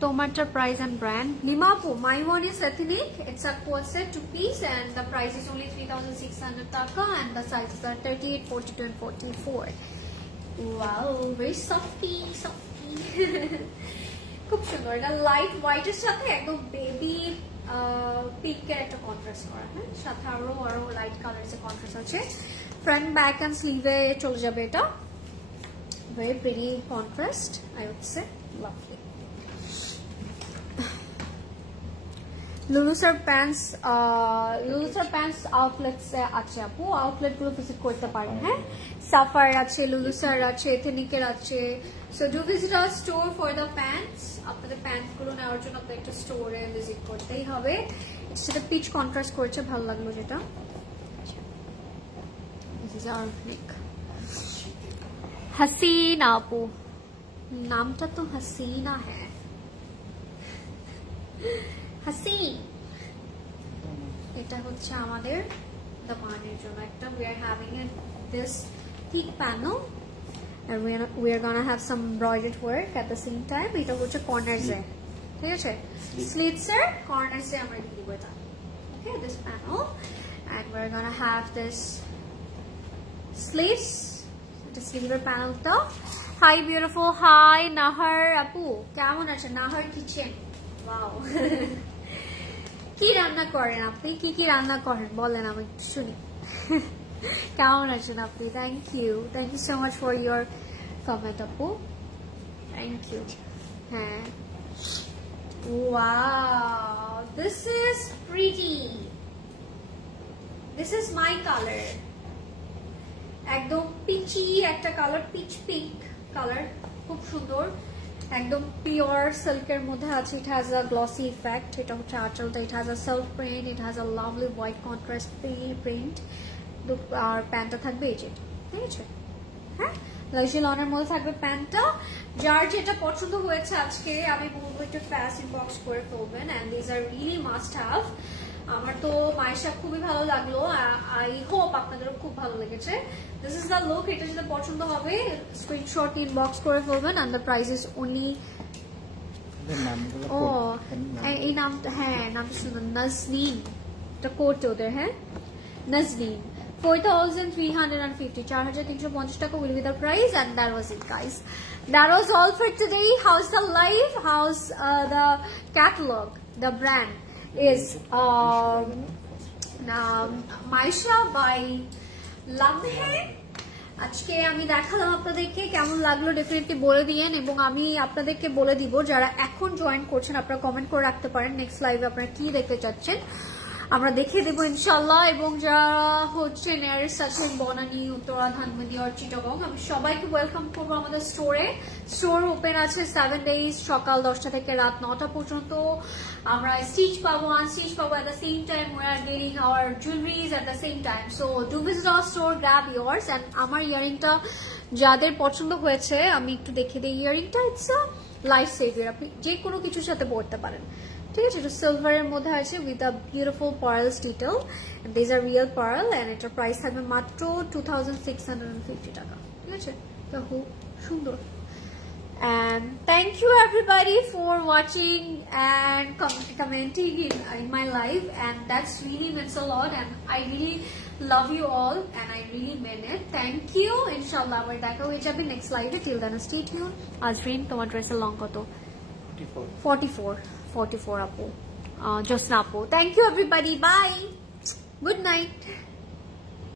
Tomato price and brand. Limapu, my one is ethnic. It's a corset 2-piece and the price is only 3,600 taka and the sizes are 38, 42 and 44. Wow, very softy. খুব সুন্দর। এটা light হোয়াইটের সাথে একদম baby পিঙ্কের একটা contrast করা, হ্যাঁ সাথে আরো লাইট কালারের যে কন্ট্রাস্ট আছে। ফ্রন্ট ব্যাক এন্ড স্লিভে চলে যাবে এটা। Very pretty contrast, I would say lovely. Lulusar pants outlets আছে আপু, আউটলেট গুলো ভিজিট করতে পারেন। হ্যাঁ, সাফার আছে, লুলুসার আছে, এথনিকের আছে। So do visit our store for the pants. আপনাদের প্যান্ট গুলো নেওয়ার জন্য আপনাদের একটা স্টোরে ভিজিট করতেই হবে। সেটা পিচ কন্ট্রাস্ট করেছে, ভালো লাগলো যেটা। হাসিনা আপু, নামটা তো হাসিনা, হ্যাঁ হাসিন। এটা হচ্ছে আমাদের দোকানের জন্য একটা, we are having this thick panel and we are gonna have some embroidered work at the same time. এটা হচ্ছে কর্নার্স এ, ঠিক আছে, স্লিটস এর কর্নার্স এ আমরা দিব এটা। Okay, this panel and we're gonna have this slits, the silver panel টা। Hi beautiful, hi Nahar আপু, কেমন আছেন? Nahar kitchen, wow. কি রান্না করেন আপনি? কি রান্না করেন বলেন আমি শুনি। কেমন আছেন আপনি? Thank you so much for your comment আপু, থ্যাংক ইউ। হ্যাঁ, wow, this is pretty, this is my colour. একদম পিচি একটা কালার, পিচ পিঙ্ক কালার, খুব সুন্দর, একদম পিওর সিল্কের মধ্যে আছে। It has a glossy effect. এটা হচ্ছে আঁচলটা, it has a self print, it has a lovely white contrast print. আর প্যান্টটা থাকবে এই যে, ঠিক আছে, হ্যাঁ লাক্সারি লনের মধ্যে থাকবে প্যান্টটা। যার যেটা পছন্দ হয়েছে আজকে আমি বলবো একটু ফাস্ট ইনবক্স করে ফেলবেন, and this are really must have. আমার তো মায়েশা খুবই ভালো লাগলো, আই হোপ আপনাদেরও খুব ভালো লেগেছে। This is the look. এটা যেটা পছন্দ হবে স্ক্রিনশট ইনবক্স করে ফেলবেন, and the price is only, oh এই নামটা, হ্যাঁ নামটা শুনুন, নাজনীন, এটা কোড ওদের, হ্যাঁ নাজনীন। 4,350, 4,350 টাকা will be the price, and that was it guys. That was all for today. How's the live? How's the catalog? The brand is Maisha by Lamhe, আজকে আমি দেখালাম আপনাদেরকে, কেমন লাগলো ডেফিনেটলি বলে দিয়েন, এবং আমি আপনাদেরকে বলে দিব যারা এখন জয়েন করছেন আপনারা কমেন্ট করে রাখতে পারেন নেক্সট লাইভে আপনারা কি দেখতে চাচ্ছেন, আমরা দেখিয়ে দেবো ইনশাল্লাহ। এবং যারা হচ্ছে নেয়ারেস্ট আছেন বনানী, উত্তরা, ধানমন্ডি আর চিটাগং, আমি সবাইকে ওয়েলকাম করবো আমাদের স্টোরে। স্টোর ওপেন আছে 7 days, সকাল 10টা থেকে রাত 9টা পর্যন্ত। আমরা স্টিচ পাবো, আনস্টিচ পাবো at the same time. We are getting our jewelries at the same time. So do visit our store, grab yours. And আমার ইয়ারিংটা যাদের পছন্দ হয়েছে আমি একটু দেখিয়ে দিই। ইয়ারিংটা ইটস আ লাইফ সেভিয়ার, আপনি যে কোনো কিছুর সাথে পরতে পারেন, ঠিক আছে। এটা সিলভারের মধ্যে আছে with a beautiful pearls detail, this are real pearl, and এটার প্রাইস থাকবে মাত্র 2650 টাকা, ঠিক আছে। তো খুব সুন্দর। And thank you everybody for watching and commenting in my live, and that's really means a lot, and I really love you all and I really mean it. Thank you. Inshallah abar dekha hoye jabe next live e. Till then stay tuned. Azreen tomar dress er long koto? 44 apu, Josna apu. Thank you everybody, bye, good night.